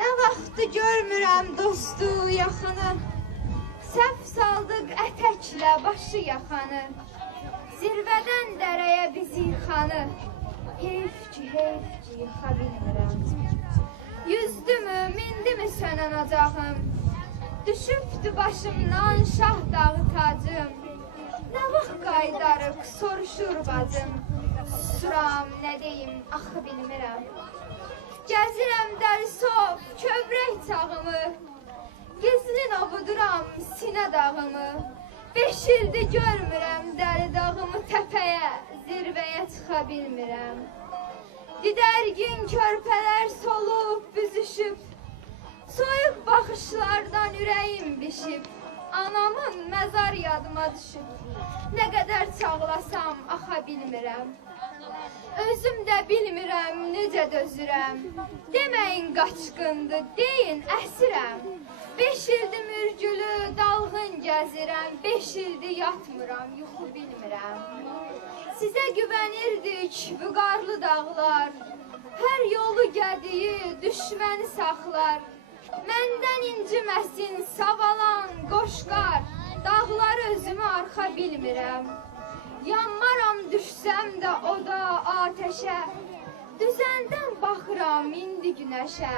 Nə vaxtı görmürəm dostu, yaxını, Səhv saldıq ətəklə başı yaxanı, Zirvədən dərəyə bizi yıxanı, Heyf ki, yıxa bilmirəm. Yüzdümü, mindimi sönənəcağım, Düşübdü başımdan şah dağı tacım, Nə vaxt qaydarıq, soruşur bacım, Susuram, nə deyim, axı bilmirəm. Gəzirəm dərsov, kövrək çağımı, Gizlin ovuduram sinə dağımı, 5 ildir görmürəm dəli dağımı təpəyə, zirvəyə çıxa bilmirəm. Didərgin körpələr solub, büzüşüb, soyuq baxışlardan ürəyim bişib, anamın məzar yadıma düşüb, nə qədər çağlasam axa bilmirəm. Özüm də bilmirəm necə dözürəm, deməyin qaçqındır, deyin əsirəm. 5 ildir mürgülü, dalğın gəzirəm, 5 ildir yatmıram, yuxu bilmirəm. Sizə güvənirdik vüqarlı dağlar, hər yolu gədiyi düşməni saxlar. Məndən inciməsin savalan qoşqar, dağları özümü arxa bilmirəm. Yanmaram düşsəm də oda, atəşə, düzəndən baxıram indi günəşə.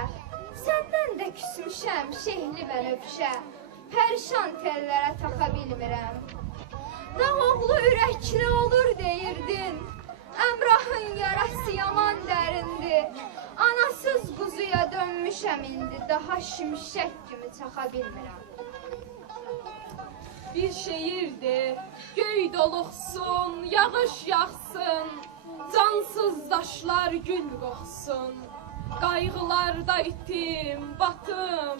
Səndən də küsmüşəm şehli mən öpüşə, pərişan tellərə taxa bilmirəm. Dağoğlu ürəkli olur deyirdin, Əmrahın yarası yaman dərindir. Anasız quzuya dönmüşəm indi, daha şimşək kimi çaxa bilmirəm. Bir şehirdir, göy doluxsun, yağış yağsın, cansız daşlar gül qoxsun. Qayğılarda itim, batım,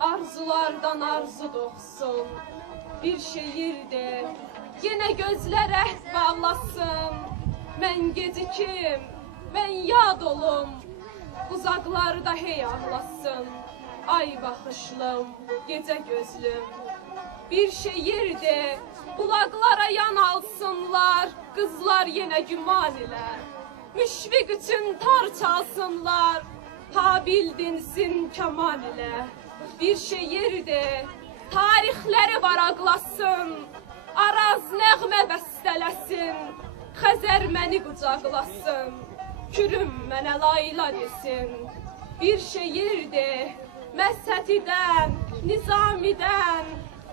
arzulardan arzu doğsun. Bir şehirdir, yenə gözlər əhd bağlasın. Mən gecikim, mən yad olum, uzaqlarda hey ağlasın. Ay baxışlım, gecə gözlüm. Bir şehirdir, qulaqlara yan alsınlar, qızlar yenə güman ilə. Müşfiq üçün tar çalsınlar, Habil dinsin kaman ilə. Bir şehirdir, tarixləri varaqlasın, Araz nəğmə bəstələsin, Xəzər məni qucaqlasın, Kürüm mənə layla desin. Bir şehirdir, Məsətidən, Nizamidən,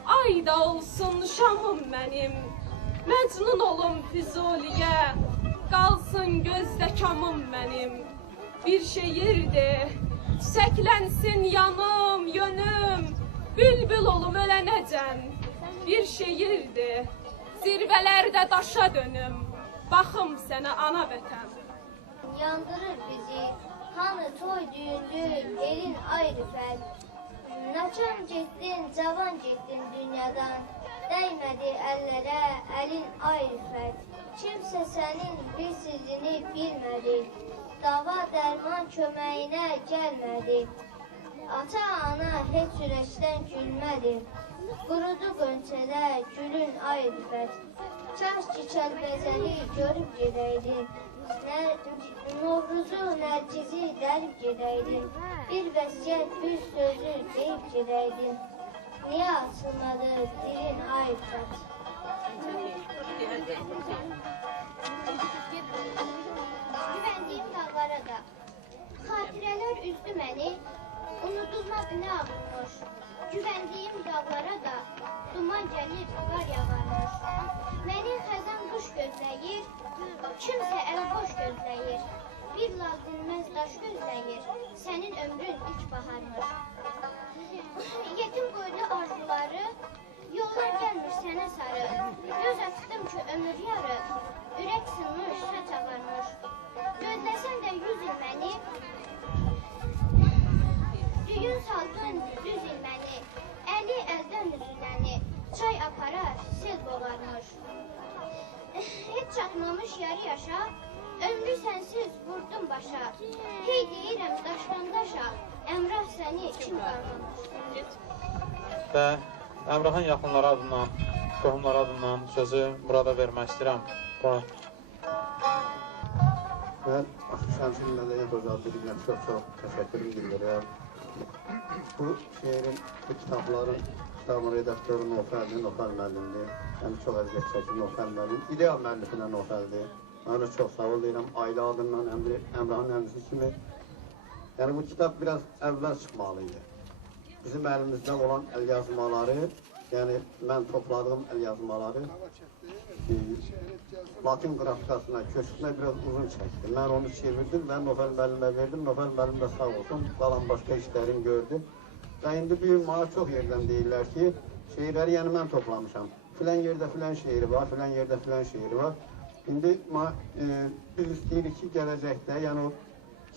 Ayda olsun Şamım mənim, Məcnun olum Füzuliyə, qalsın gözdə kamım mənim. Bir şeirdir, çiçəklənsin yanım, yönüm, bülbül olum ölənəcən. Bir şeirdir, zirvələrdə daşa dönüm, baxım sənə ana vətən. Yandırır bizi, hanı toy düğündü, elin ayrı fəl. Naçan getdin, cavan getdin dünyadan, dəymedi əllərə, əlin ayrı fəl. Kimsə sənin bir sizini bilmədi, dava dərman köməyinə gəlmədi. Ata-ana heç ürəkdən gülmədi, qurudu qönçədə gülün ayrı fəl. Kaş ki Kəlbəzəli görüb gedəydin, Novruzu, Nərgizi dərib gedəydin, bir vəsiyyət, bir sözü deyib gedəydin. Niyə açılmadı dilin ay fət? Güvəndiyim dağlara da xatirələr üzdü məni, unudulmaz nə ağırmış. Güvəndiyim dağlara da duman gəlib, qar yağarmış. Məni xəzən quş gözləyir, kimsə əlboş gözləyir. Bir lal dinməz daş gözləyir, sənin ömrün ilk baharmış. Yetim qoydu arzuları, yollar gəlmir sənə sarı. Göz açdım ki ömür yarı, ürək sınmış, saç ağarmış. Gözləsən də 100 il məni, düyün saldın 100 il məni. Əli əldən üzüləni, çay aparar, sel boğarmış. Heç çatmamış yarı yaşa, ömrü sənsiz vurdum başa. Hey deyirəm daşdan daşa, Əmrah səni kim qarmamış? Və Əmrahın yaxınları adından, qohumları adından sözü burada vermək istəyirəm. Mən Şəmsil Mədəniyyət Ocağı birinə çox təşəkkürüm bildirirəm. Bu şeirin, bu kitabın redaktörü Nofəldir, Nofəl müəllimdir. Yəni çox əziyyət çəkir Nofəl müəllim. İdeal müəllifinə Nofəldir. Mən də çox sağ ol deyirəm, ailə adından Əmrahın əmrisi kimi. Yəni bu kitab biraz əvvəl çıxmalıydı. Bizim əlimizdə olan əlyazmaları, yəni mən topladığım əlyazmaları Latin qrafikasına köçürmək biraz uzun çəkdi. Mən onu çevirdim və Nofəl müəllimə verdim. Nofəl müəllim də sağ olsun, qalan başqa işlərini gördü. Və indi bir mənə çox yerdən deyirlər ki, şeirləri yəni mən toplamışam. Filan yerdə filan şeiri var, filan yerdə filan şeiri var. İndi biz istəyirik ki, gələcəkdə, yəni o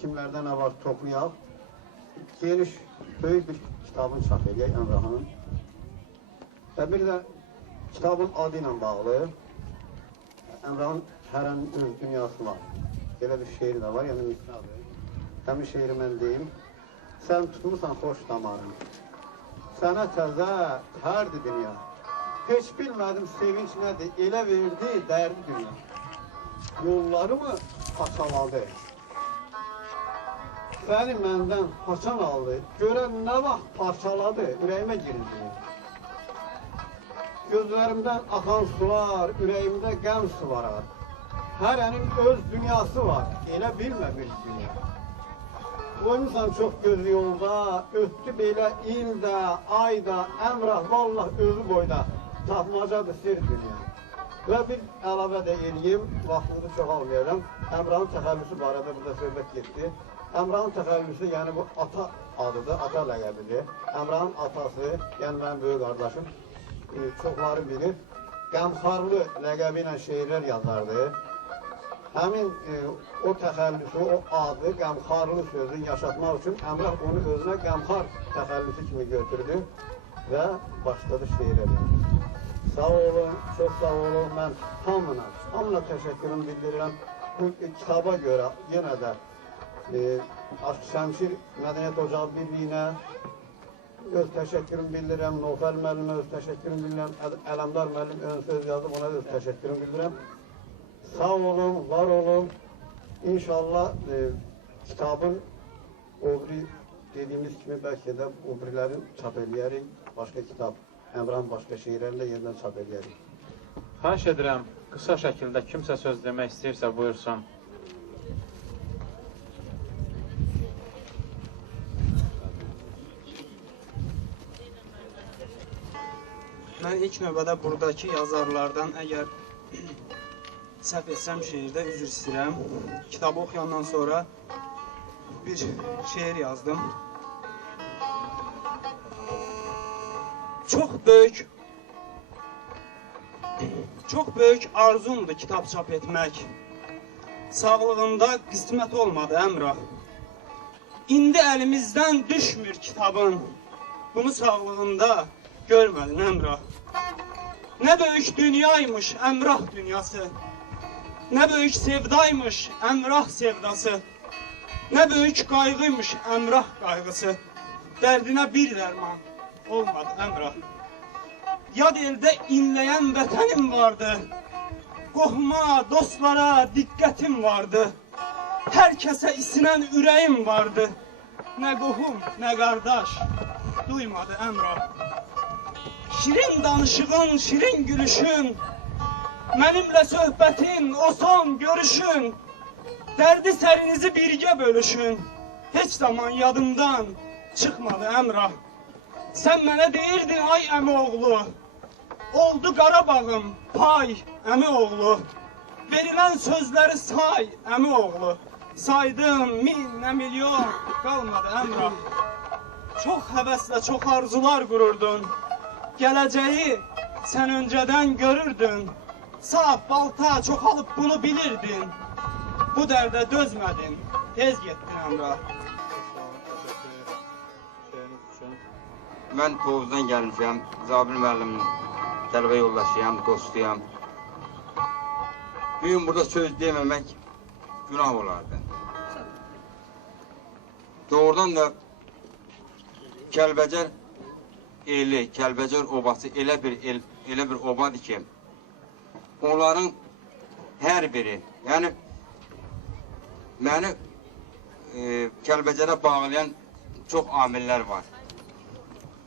kimlərdə nə var toplayaq, geniş, böyük bir kitabın çap edək Əmrahın. Və bir də kitabın adı ilə bağlı, Əmrahın hərənin öz dünyası var. Belə bir şeiri də var, yəni misradır. Həmin şeiri mən deyim. Sən tutmursan xoş damarım. Sənə təzə, hərdir dünya. Heç bilmədim sevinç nədir, elə verdi, dərdi dünya. Yollarımı paçaladı. Səni məndən haçan aldı, görən nə vaxt parçaladı, ürəyimə girildi. Gözlərimdən axan sular, ürəyimdə qəm suvarar. Hərənin öz dünyası var, elə bilmə bir dünya. Qoymusan çox göz yolda, ötdü belə ildə, ayda, Əmrah, vallah özü boyda, tapmacadır sir dünya. Və bir əlavə də eləyim, vaxtınızı çox almayacağım. Əmrahın təxəllüsü barədə burada söhbət getdi. Əmrahın təxəllüsü, yəni bu ata adıdır, ata ləqəbidir. Əmrahın atası, yəni mənim böyük qardaşım, çoxları bilir, qəmxarlı ləqəbi ilə şeirlər yazardı. Həmin o təxəllüsü, o adı, qəmxarlı sözünü yaşatmaq üçün Əmrah onu özünə qəmxar təxəllüsü kimi götürdü və başladı şeirə verir. Sağ olun, çox sağ olun, mən hamına təşəkkürümü bildirirəm. Bu kitaba görə yenə də Aşıq Şəmşir Mədəniyyət Ocağı Birliyinə öz təşəkkürümü bildirirəm, Nofəl müəllimə öz təşəkkürümü bildirirəm, Ələmdar müəllim ön söz yazıb, ona öz təşəkkürümü bildirirəm. Sağ olun, var olun. İnşallah kitabın obri dediyimiz kimi bəlkə də obrilərin çap eləyərik, başqa kitab, Əmrahın başqa şeirlərlə yerdən çap eləyərik. Xahiş edirəm, qısa şəkildə kimsə söz demək istəyirsə buyursun. Mən ilk növbədə buradakı yazarlardan əgər səhv etsəm şeirdə üzr istəyirəm. Kitabı oxuyandan sonra bir şeir yazdım. Çox böyük arzumdur kitab çap etmək. Sağlığında qismət olmadı Əmrah. İndi əlimizdən düşmür kitabın. Bunu sağlığında görmədin Əmrah. Nə böyük dünyaymış Əmrah dünyası. Nə böyük sevdaymış Əmrah sevdası. Nə böyük qayğıymış Əmrah qayğısı. Dərdinə bir dərman olmadı Əmrah. Yad eldə inləyən vətənim vardı. Qohuma, dostlara diqqətim vardı. Hər kəsə isinən ürəyim vardı. Nə qohum, nə qardaş duymadı Əmrah. Şirin danışığın, şirin gülüşün, mənimlə söhbətin, o son görüşün, dərdi sərinizi birgə bölüşün, heç zaman yadımdan çıxmadı Əmrah. Sən mənə deyirdin ay əmi oğlu, oldu Qarabağım pay əmi oğlu, verilən sözləri say əmi oğlu, saydım min, nə milyon qalmadı Əmrah. Çox həvəslə çox arzular qururdun, gələcəyi sən öncədən görürdün, sap, balta çoxalıb bunu bilirdin, bu dərdə dözmədin, tez getdin Əmrah. Mən Tovuzdan gəlmişəm, Zabil müəllimin tələbə yoldaşıyam, dostuyam. Bugün burada söz deməmək günah olardı. Doğrudan da Kəlbəcər eli, Kəlbəcər obası elə bir obadır ki, onların hər biri, yəni məni Kəlbəcərə bağlayan çox amillər var.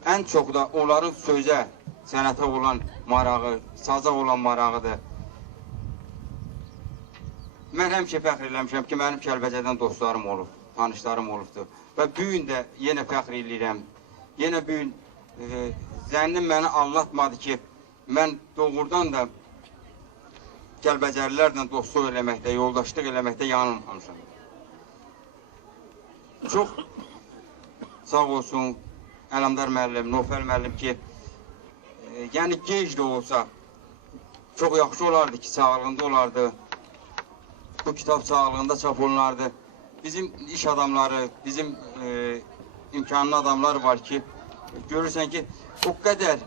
Ən çox da onların sözə, sənətə olan marağı, saza olan marağıdır. Mən həmişə fəxr eləmişəm ki, mənim Kəlbəcərdən dostlarım olub, tanışlarım olubdur. Və bugün də yenə fəxr eləyirəm. Yenə bugün zənnim məni anlatmadı ki, mən doğrudan da Kəlbəcərlilərlə dostluq eləməkdə, yoldaşlıq eləməkdə yanılmamışam. Çox sağ olsun Ələmdar müəllim, Nofəl müəllim ki, yəni gec də olsa, çox yaxşı olardı ki, sağlığında olardı. Bu kitab sağlığında çap olunardı. Bizim iş adamları, bizim imkanlı adamlar var ki, görürsən ki, o qədər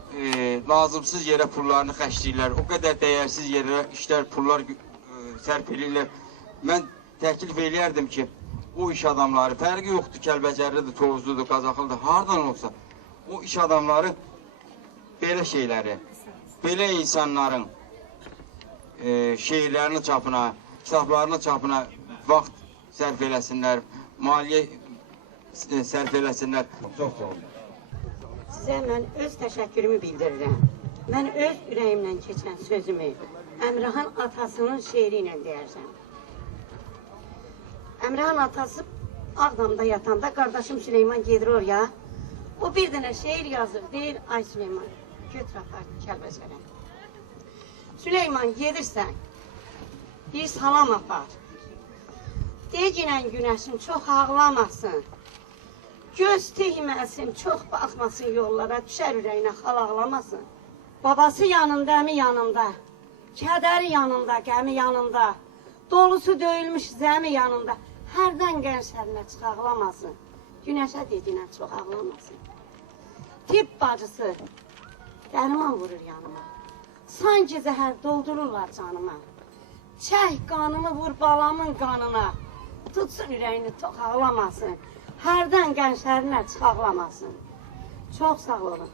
lazımsız yerə pullarını xərcləyirlər, o qədər dəyərsiz yerə işlər, pullar sərf edirlər. Mən təklif eləyərdim ki, o iş adamları, fərqi yoxdur, Kəlbəcərlidir, Tovuzludur, Qazaxlıdır, hardan olsa, o iş adamları belə şeyləri, belə insanların şeirlərinin çapına, kitablarının çapına vaxt sərf eləsinlər, maliyyə sərf eləsinlər. Çox sağ olun. Sizə mən öz təşəkkürümü bildirirəm. Mən öz ürəyimlə keçən sözümü Əmrahın atasının şeiri ilə deyərəm. Əmrahın atası Ağdamda yatanda qardaşım Süleyman gedir oraya. O bir dənə şeir yazır, deyir, ay Süleyman, götür apar Kəlbəcərə. Süleyman gedirsən, bir salam apar. Deginən günəşin çox ağlamasın, göz tehməsin, çox baxmasın yollara, düşər ürəyinə xal ağlamasın. Babası yanında, əmi yanında, kədəri yanında, qəmi yanında, dolusu döyülmüş zəmi yanında, hərdən qənşərinə çıx ağlamasın, günəşə dediyinə çox ağlamasın. Tibb bacısı dərman vurur yanıma, sanki zəhər doldururlar canıma. Çək qanımı vur balamın qanına, tutsun ürəyini tox ağlamasın, hərdən qənşərinə çıx ağlamasın. Çox sağ olun.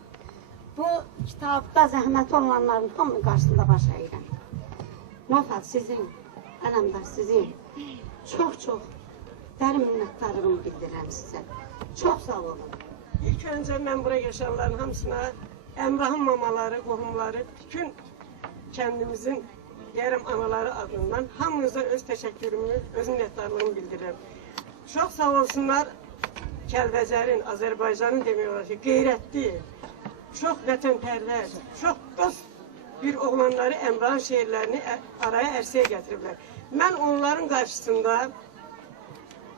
Bu kitabda zəhmət olanların hamının qarşısında baş əyirəm. Nofəl sizin, Ələmdar sizin, çox dərin minnətdarlığımı bildirirəm sizə. Çox sağ olun. İlk öncə mən bura yaşayanların hamısına, Əmrahın mamaları, qohumları, bütün kəndimizin yarım anaları adından hamınıza öz təşəkkürümü, öz minnətdarlığımı bildirirəm. Çox sağ olsunlar Kəlbəcərin, Azərbaycanın demək olar ki, qeyrətli, çox vətənpərvər, çox dost bir oğlanları Əmrahın şeirlərini araya ərsəyə gətiriblər. Mən onların qarşısında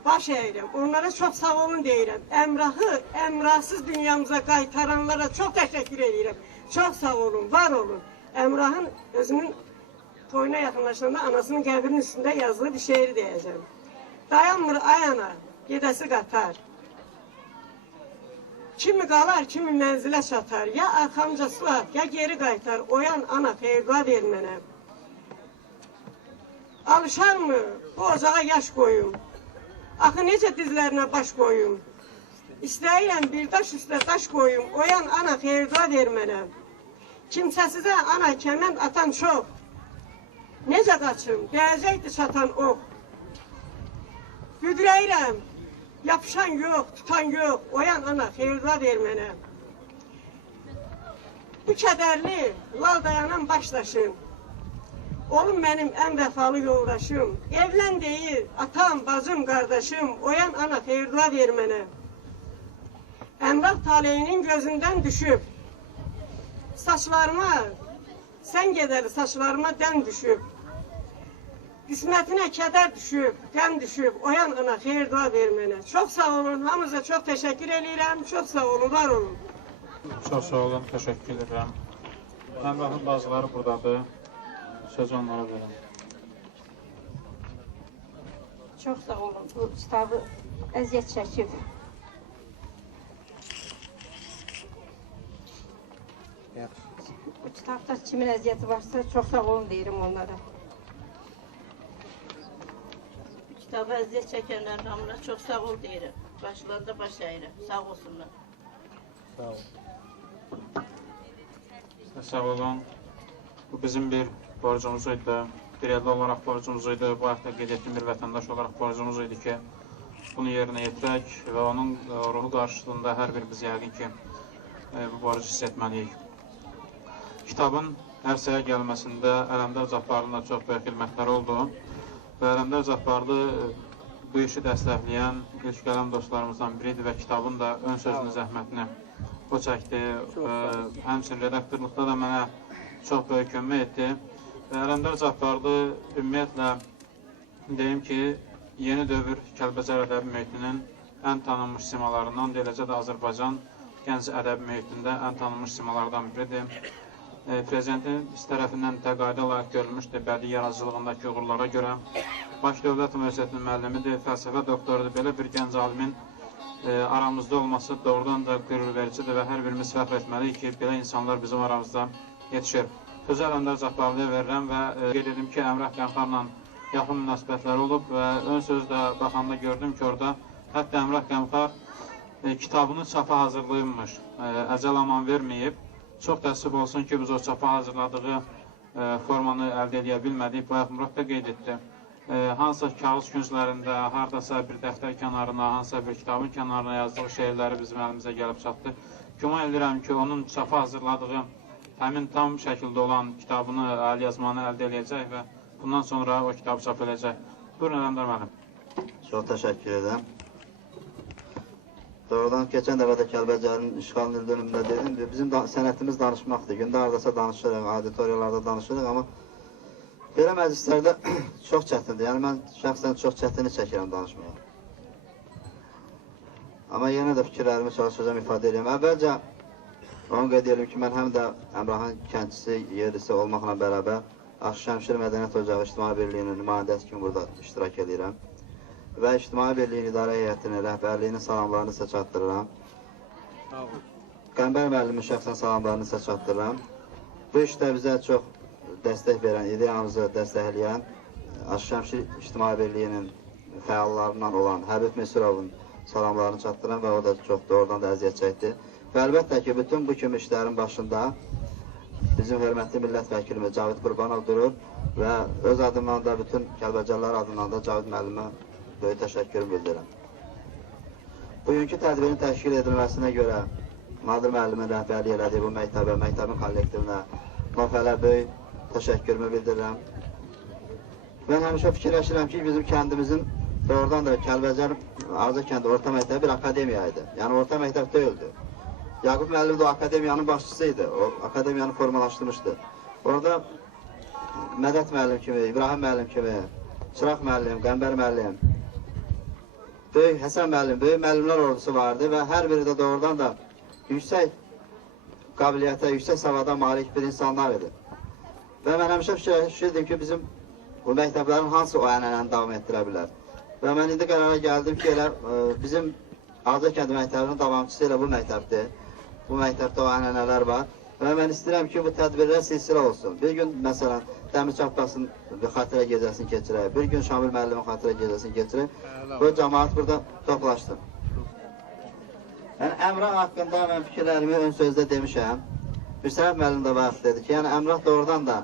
baş əyirəm, onlara çox sağ olun deyirəm. Əmrahı əmrahsız dünyamıza qaytaranlara çox təşəkkür edirəm. Çox sağ olun, var olun. Əmrahın özünün toyuna yaxınlaşanda anasının qəbrinin üstündə yazdığı bir şeiri deyəcəm. Dayanmır ayana, gedəsi qatar. Kimi qalar, kimi mənzilə çatar. Ya arxamca su at, ya geri qaytar. Oyan ana, xeyir-dua ver mənə. Alışar mı bu ocağa yaş qoyum? Axı necə dizlərinə baş qoyum? İstəyirəm bir daş üstə daş qoyum. Oyan ana, xeyir-dua ver mənə. Kimsəsizə ana, kəmənd atan çox. Necə qaçım, dəyəcəkdir çatan ox. Güdrəyirəm, yapışan yox, tutan yox. Oyan ana, xeyir-dua ver mənə. Bu kədərli, lal dayanan başdaşım. Olun mənim ən vəfalı yoldaşım. Evlən deyir, atam, bacım, qardaşım. Oyan ana, xeyir-dua ver mənə. Əmrah taleyinin gözündən düşüb. Saçlarıma, sən gedəli saçlarıma dən düşüb. Qismətinə kədər düşüb, qəm düşüb. Oyan ana, xeyir-dua ver mənə. Çox sağ olun, hamınıza çox təşəkkür edirəm. Çox sağ olun, var olun. Çox sağ olun, təşəkkür edirəm. Əmrahın bazıları buradadır. Sözü onlara verin. Çox sağ olun, bu kitabı əziyyət çəkib. Bu kitabda kimin əziyyəti varsa, çox sağ olun deyirəm onlara. Bu kitabı əziyyət çəkənlərin hamına çox sağ ol deyirəm. Başlarında baş əyirəm, sağ olsunlar. Sağ olun. Sağ olun. Bu bizim bir borcumuz idi. Bir elde olaraq borcumuz idi. Bu hafta qeyd etdiyim bir vətəndaş olaraq borcumuz idi ki, bunu yerinə yetirək və onun ruhu qarşılığında hər birimiz yəqin ki, bu borcu hiss etməliyik. Kitabın ərsəyə gəlməsində Ələmdar Cabbarlının çox böyük xidmətləri oldu və Ələmdar Cabbarlı bu işi dəstəkləyən ilk qələm dostlarımızdan biridir və kitabın da ön sözünü, zəhmətini o çəkdi. Həmçinin redaktorluqda da mənə çox böyük kömək etdi. Ələmdar Cabbarlı ümumiyyətlə deyim ki, yeni dövr Kəlbəcər ədəbi mühitinin ən tanınmış simalarından, eləcə də Azərbaycan gənc ədəbi mühitində ən tanınmış simalardan biridir. Prezidentimiz tərəfindən təqaüdə layiq görülmüşdür bədii yaradıcılığındakı uğurlara görə. Baş Dövlət Universitetinin müəllimidir, fəlsəfə doktorudur. Belə bir gənc alimin aramızda olması doğrudan da qürurvericidir və hər birimiz fəxr etməliyik ki, belə insanlar bizim aramızda yetişir. Sözü Ələmdar Cabbarlıya verirəm və qeyd edim ki, Əmrah Qəmxarla yaxın münasibətləri olub və ön sözdə baxanda gördüm ki, orada hətta Əmrah Qəmxar kitabını çapa hazırlayırmış, əcəl aman verməyib. Çox təəssüf olsun ki, biz o çapa hazırladığı formanı əldə edə bilmədik. Bayaq Murad da qeyd etdi. Hansısa kağız künclərində, haradasa bir dəftər kənarına, hansısa bir kitabın kənarına yazdığı şeirləri bizim əlimizə gəlib çatdı. Güman edirəm ki, onun çapa hazırladığı həmin tam şəkildə olan kitabını, əlyazmanı əldə edəcək və bundan sonra o kitabı çap edəcək. Buyurun, Ələmdar müəllim. Çox təşəkkür edirəm. Doğrudan keçən dəfə də Kəlbəcərin işğal il dönümündə dedim, bizim sənətimiz danışmaqdır. Gündə haradasa danışırıq, auditoriyalarda danışırıq, amma belə məclislərdə çox çətindir. Yəni mən şəxsən çox çətini çəkirəm danışmağa. Amma yenə də fikirlərimi çalışacağım ifadə edeyim. Əvvəlcə onu qeyd edelim ki, mən həm də Əmrahın kəndçisi, yerlisi olmaqla bərabər Şəmşir Mədəniyyət Ocağı İctimai Birliyinin nümayəndəsi kimi burada iştirak edirəm. Və İctimai Birliyin idarə heyətinin rəhbərliyinin salamlarını sizə çatdırıram. Qəmbər müəllimin şəxsən salamlarını sizə çatdırıram. Bu işdə bizə çox dəstək verən, ideyamızı dəstəkləyən Şəmşir İctimai Birliyinin fəallarından olan Həbib Mesirovun salamlarını çatdırıram və o da çox doğrudan da əziyyət çəkdi. Və əlbəttə ki, bütün bu kimi işlərin başında bizim hörmətli millət vəkilimiz Cavid Qurbanov durur və öz adımdan da bütün Kəlbəcərlər adından da Cavid müəllimə böyük təşəkkür bildirirəm. Bugünkü tədbirin təşkil edilməsinə görə Nadir müəllimin rəhbərlik elədiyi bu məktəbə, məktəbin kollektivinə, Nofələ böyük təşəkkürümü bildirirəm. Mən həmişə fikirləşirəm ki, bizim kəndimizin doğrudan da Kəlbəcər Ağca kəndi orta məktəbi bir akademiya idi. Yəni orta məktəb deyildi. Yaqub müəllim də o akademiyanın başçısı idi, o akademiyanı formalaşdırmışdı. Orada Mədət müəllim kimi, İbrahim müəllim kimi, Çıraq müəllim, Qəmbər müəllim, Böyük Həsən müəllim, böyük müəllimlər ordusu vardı və hər biri də doğrudan da yüksək qabiliyyətə, yüksək savada malik bir insanlar idi. Və mən həmişə fikirləşirdim ki, bizim bu məktəblərin hansı o ənənəni davam etdirə bilər. Və mən indi qərara gəldim ki, elə bizim Ağca kəndi məktəbinin davamçısı elə bu məktəbdir. Bu məktəbdə o ənənələr var. Və mən istəyirəm ki, bu tədbirlər silsilə olsun. Bir gün, məsələn, Dəmirçi Abbasın xatirə gecəsini keçirək, bir gün Şamil müəllimin xatirə gecəsini keçirək. Bu cəmaat burada toplaşdı. Yəni, Əmrah haqqında mən fikirlərimi ön sözdə demişəm. Bir Sərəf müəllim də vaxt dedi ki, yəni Əmrah doğrudan da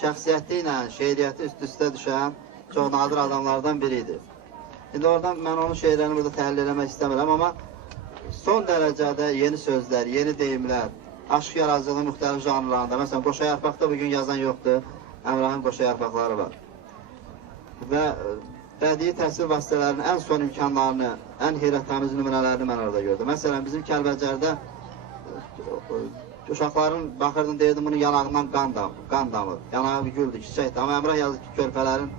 şəxsiyyəti ilə şeiriyyəti üst-üstə düşən çox nadir adamlardan biridir. İndi oradan mən onun şeirlərini burada təhlil eləmək istəmirəm, amma son dərəcədə yeni sözlər, yeni deyimlər, aşıq yaradıcılığının müxtəlif janrlarında, məsələn, Qoşa Yarpaqda bugün yazan yoxdur, Əmrahın Qoşa Yarpaqları var. Və bədii təhsil vasitələrinin ən son imkanlarını, ən heyrətamiz nümunələrini mən orada gördüm. Məsələn, bizim Kəlbəcərdə uşaqların, baxırdım, deyirdim, bunun yanağından qan damır, yanağı bir güldür, çiçəkdir. Amma Əmrah yazır ki, körpələrin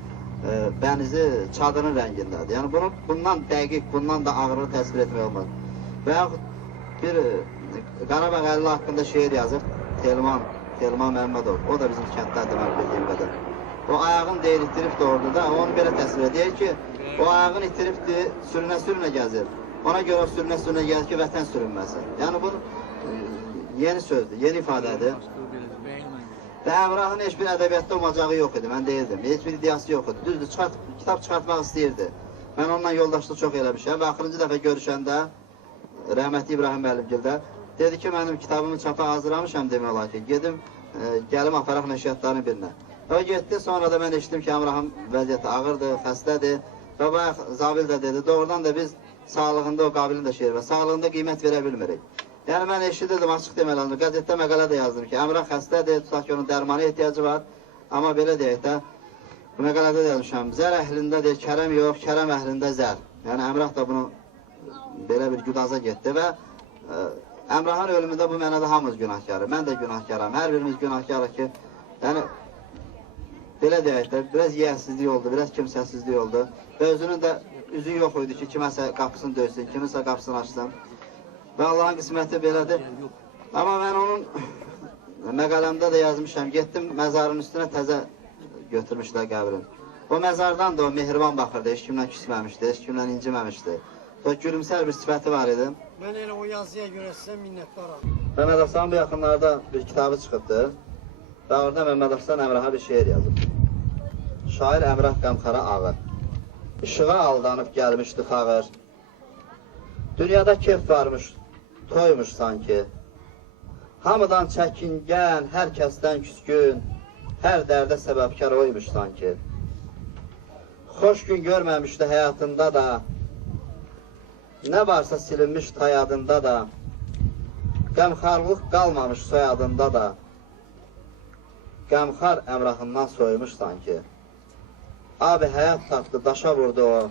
bənizi çadırın rəngindədir. Yəni, bundan dəqiq, bundan da ağırlı təsvir etmək olmaz. Və yaxud bir Qarabağ əlli haqqında şeir yazır, Telman Məmmədov. O da bizim kənddədir, mən bildiyim qədər. O ayağını deyir, itiribdir orada da, onu belə təsvir edir ki, o ayağını itiribdir, sürünə gəzir. Ona görə o sürünə gəzir ki, vətən sürünməsin. Yəni, bu yeni sözdür, yeni ifadədir. Və Əmrahın heç bir ədəbiyyatda olmacağı yox idi, mən deyirdim. Heç bir ideyası yox idi. Düzdür, kitab çıxartmaq istəyirdi. Mən onunla yoldaşlıq çox eləmişəm və axırıncı dəfə görüşəndə, rəhmətli İbrahim müəllimgildə, dedi ki, mənim kitabımı çapa hazırlamışam demək olar ki, gedim, gəlim aparaq nəşriyyatların birinə. O getdi, sonra da mən eşitdim ki, Əmrahın vəziyyəti ağırdır, xəstədir və bayaq Zabil də dedi, doğrudan da biz sağlığında o qabilin də şeir və sağlığında qiymət verə bilmirik. Yəni, mən eşidirdim, açıq deməli, qəzetdə məqalə də yazdım ki, Əmrah xəstədir, tutaq ki, onun dərmana ehtiyacı var, amma belə deyək də, bu məqalədə yazmışam, zər əhlində deyir, kərəm yox, kərəm əhlində zər. Yəni, Əmrah da bunu belə bir güdaza getdi və Əmrahın ölümündə bu mənada hamımız günahkarı, mən də günahkaram, hər birimiz günahkarıq ki, yəni, belə deyək də, biraz yiyəsizlik oldu, biraz kimsəsizlik oldu və özünün də üzü yox idi ki, kiməsə qapısını döysün, kiminsə qapısını açsın. Və Allahın qisməti belədir. Amma mən onun məqaləmdə də yazmışam, getdim məzarın üstünə təzə götürmüşlər qəbrin. O məzardan da o mehriban baxırdı, heç kimdən küsməmişdi, heç kimdən inciməmişdi. O gülümsər bir sifəti var idi. Mən elə o yazıya görə sizə minnətdaram. Məhəmməd Əfsanın bu yaxınlarda bir kitabı çıxıbdır və orada Məhəmməd Əfsan Əmraha bir şeir yazıb. Şair Əmrah Qəmxara ağır. İşığa aldanıb gəlmişdi fağır. Dünyada keyf varmış, toymuş sanki. Hamıdan çəkingən, hər kəsdən küskün, hər dərdə səbəbkar oymuş sanki. Xoş gün görməmişdi həyatında da, nə varsa silinmiş tayadında da, qəmxarlıq qalmamış soyadında da, qəmxar Əmrahından soymuş sanki. Abi həyat tapdı, daşa vurdu o,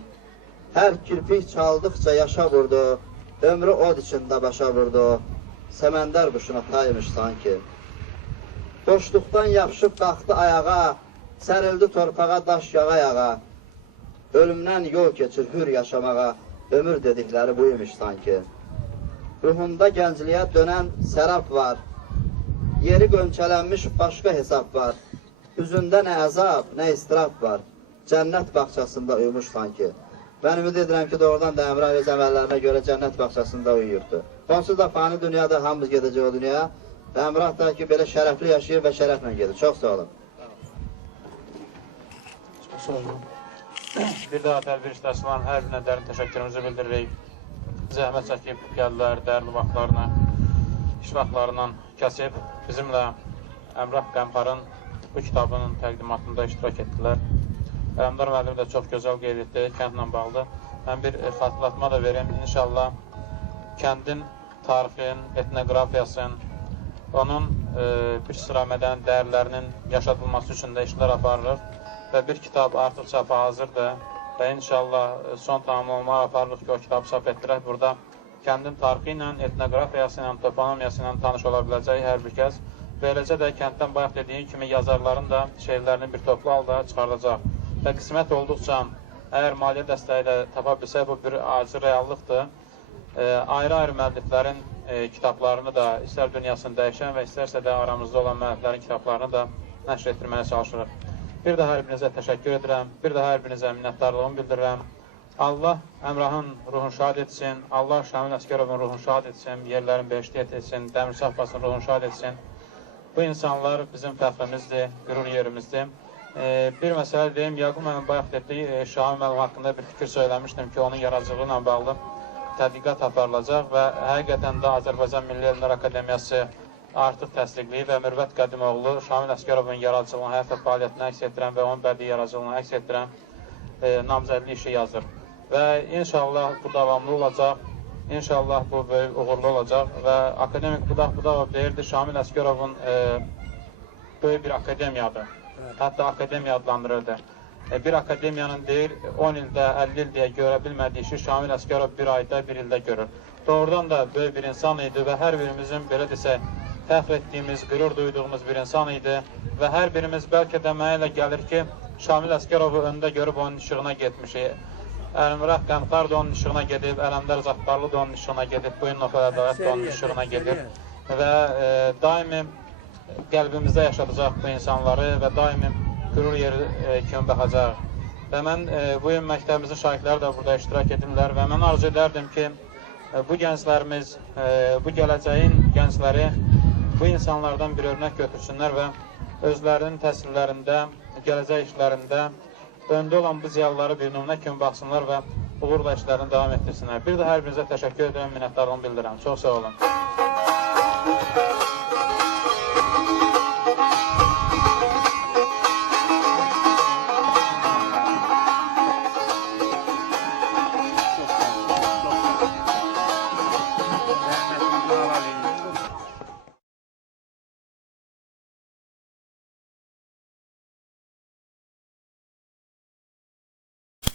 hər kirpik çaldıqca yaşa vurdu, ömrü od içində başa vurdu, səməndər quşuna taymış sanki. Boşluqdan yapışıb qalxdı ayağa, sərildi torpağa daş yağa-yağa. Ölümdən yol keçir hür yaşamağa, ömür dedikləri buymuş sanki. Ruhunda gəncliyə dönən sərab var, yeri qönçələnmiş başqa hesab var. Üzündə nə əzab, nə istirab var, cənnət bağçasında uyumuş sanki. Mən ümid edirəm ki, doğrudan da Əmrah öz əməllərinə görə cənnət bağçasında uyuyubdur. Onsuz da fani dünyada hamımız gedəcək o dünyaya və Əmrah da ki, belə şərəfli yaşayır və şərəflə gedir. Çox sağ olun. Çox sağ olun. Bir daha tədbir işləşilərin hər birinə dərin təşəkkürümüzü bildiririk. Zəhmət çəkib gəldilər, dəyərli vaxtlarını, iş vaxtlarından kəsib bizimlə Əmrah Qəmxarın bu kitabının təqdimatında iştirak etdilər. Ələmdar müəllim də çox gözəl qeyd etdi, kəndlə bağlı. Mən bir xatırlatma da vereyim. İnşallah kəndin tarixin, etnoqrafiyasının, onun bir sıra mədəni dəyərlərinin yaşadılması üçün də işlər aparılır və bir kitab artıq çapa hazırdır və inşallah son tamamlamalar aparılır ki, o kitabı çap etdirək. Burada kəndin tarixi ilə, etnoqrafiyası ilə, toponomiyası ilə tanış ola biləcək hər bir kəs Beləcə də kənddən bayaq dediyim kimi yazarların da şeirlərini bir toplu halda çıxardacaq. Və qismət olduqca, əgər maliyyə dəstəyi ilə tapa bilsək, bu bir acı reallıqdır. Ayrı-ayrı müəlliflərin kitablarını da, istər dünyasını dəyişən və istərsə də aramızda olan müəlliflərin kitablarını da nəşr etdirməyə çalışırıq. Bir daha hər birinizə təşəkkür edirəm, bir daha hər birinizə minnətdarlığımı bildirirəm. Allah Əmrahın ruhunu şad etsin, Allah Şamil Əsgərovun ruhunu şad etsin, yerlərin behiştiyyət etsin, Dəmirçi Abbasın ruhunu şad etsin. Bu insanlar bizim fəxrimizdir, qürur yerimizdir. Bir məsələ deyim, Yaqub mənim bayaq dediyi Şamil müəllim haqqında bir fikir söyləmişdim ki, onun yaradıcılığı ilə bağlı tədqiqat aparılacaq və həqiqətən də Azərbaycan Milli Elmlər Akademiyası artıq təsdiqləyib və Mürvət Qədimoğlu Şamil Əsgərovun yaradıcılığını, həyat və fəaliyyətini əks etdirən və onun bədii yaradıcılığını əks etdirən namizədli işi yazır. Və inşallah bu davamlı olacaq, inşallah bu böyük uğurlu olacaq və akademik Budaq Budaqov deyirdi, Şamil Əsgərovun böyük bir akademiyadır. Hətta akademiya adlandırırdı. Bir akademiyanın deyir, 10 ildə, 50 il deyə görə bilmədiyi işi Şamil Əsgərov bir ayda, bir ildə görür. Doğrudan da böyük bir insan idi və hər birimizin, belə desək, fəxr etdiyimiz, qürur duyduğumuz bir insan idi və hər birimiz bəlkə də mənə elə gəlir ki, Şamil Əsgərovu öndə görüb onun işığına getmişik. Əlimrah Qəmxar da onun işığına gedib, Ələmdar Zaxbarlı da onun işığına gedib, Bugün Nofel Ədalət da onun işığına gedib və daimi qəlbimizdə yaşadacaq bu insanları və daimi qürur yeri kimi baxacaq. Və mən bu gün məktəbimizin şahidləri də burada iştirak edirlər və mən arzu edərdim ki, bu gənclərimiz, bu gələcəyin gəncləri bu insanlardan bir örnək götürsünlər və özlərinin təhsillərində, gələcək işlərində öndə olan bu ziyalıları bir nümunə kimi baxsınlar və uğurla işlərini davam etdirsinlər. Bir də hər birinizə təşəkkür edirəm, minnətdarlığımı bildirirəm. Çox sağ olun.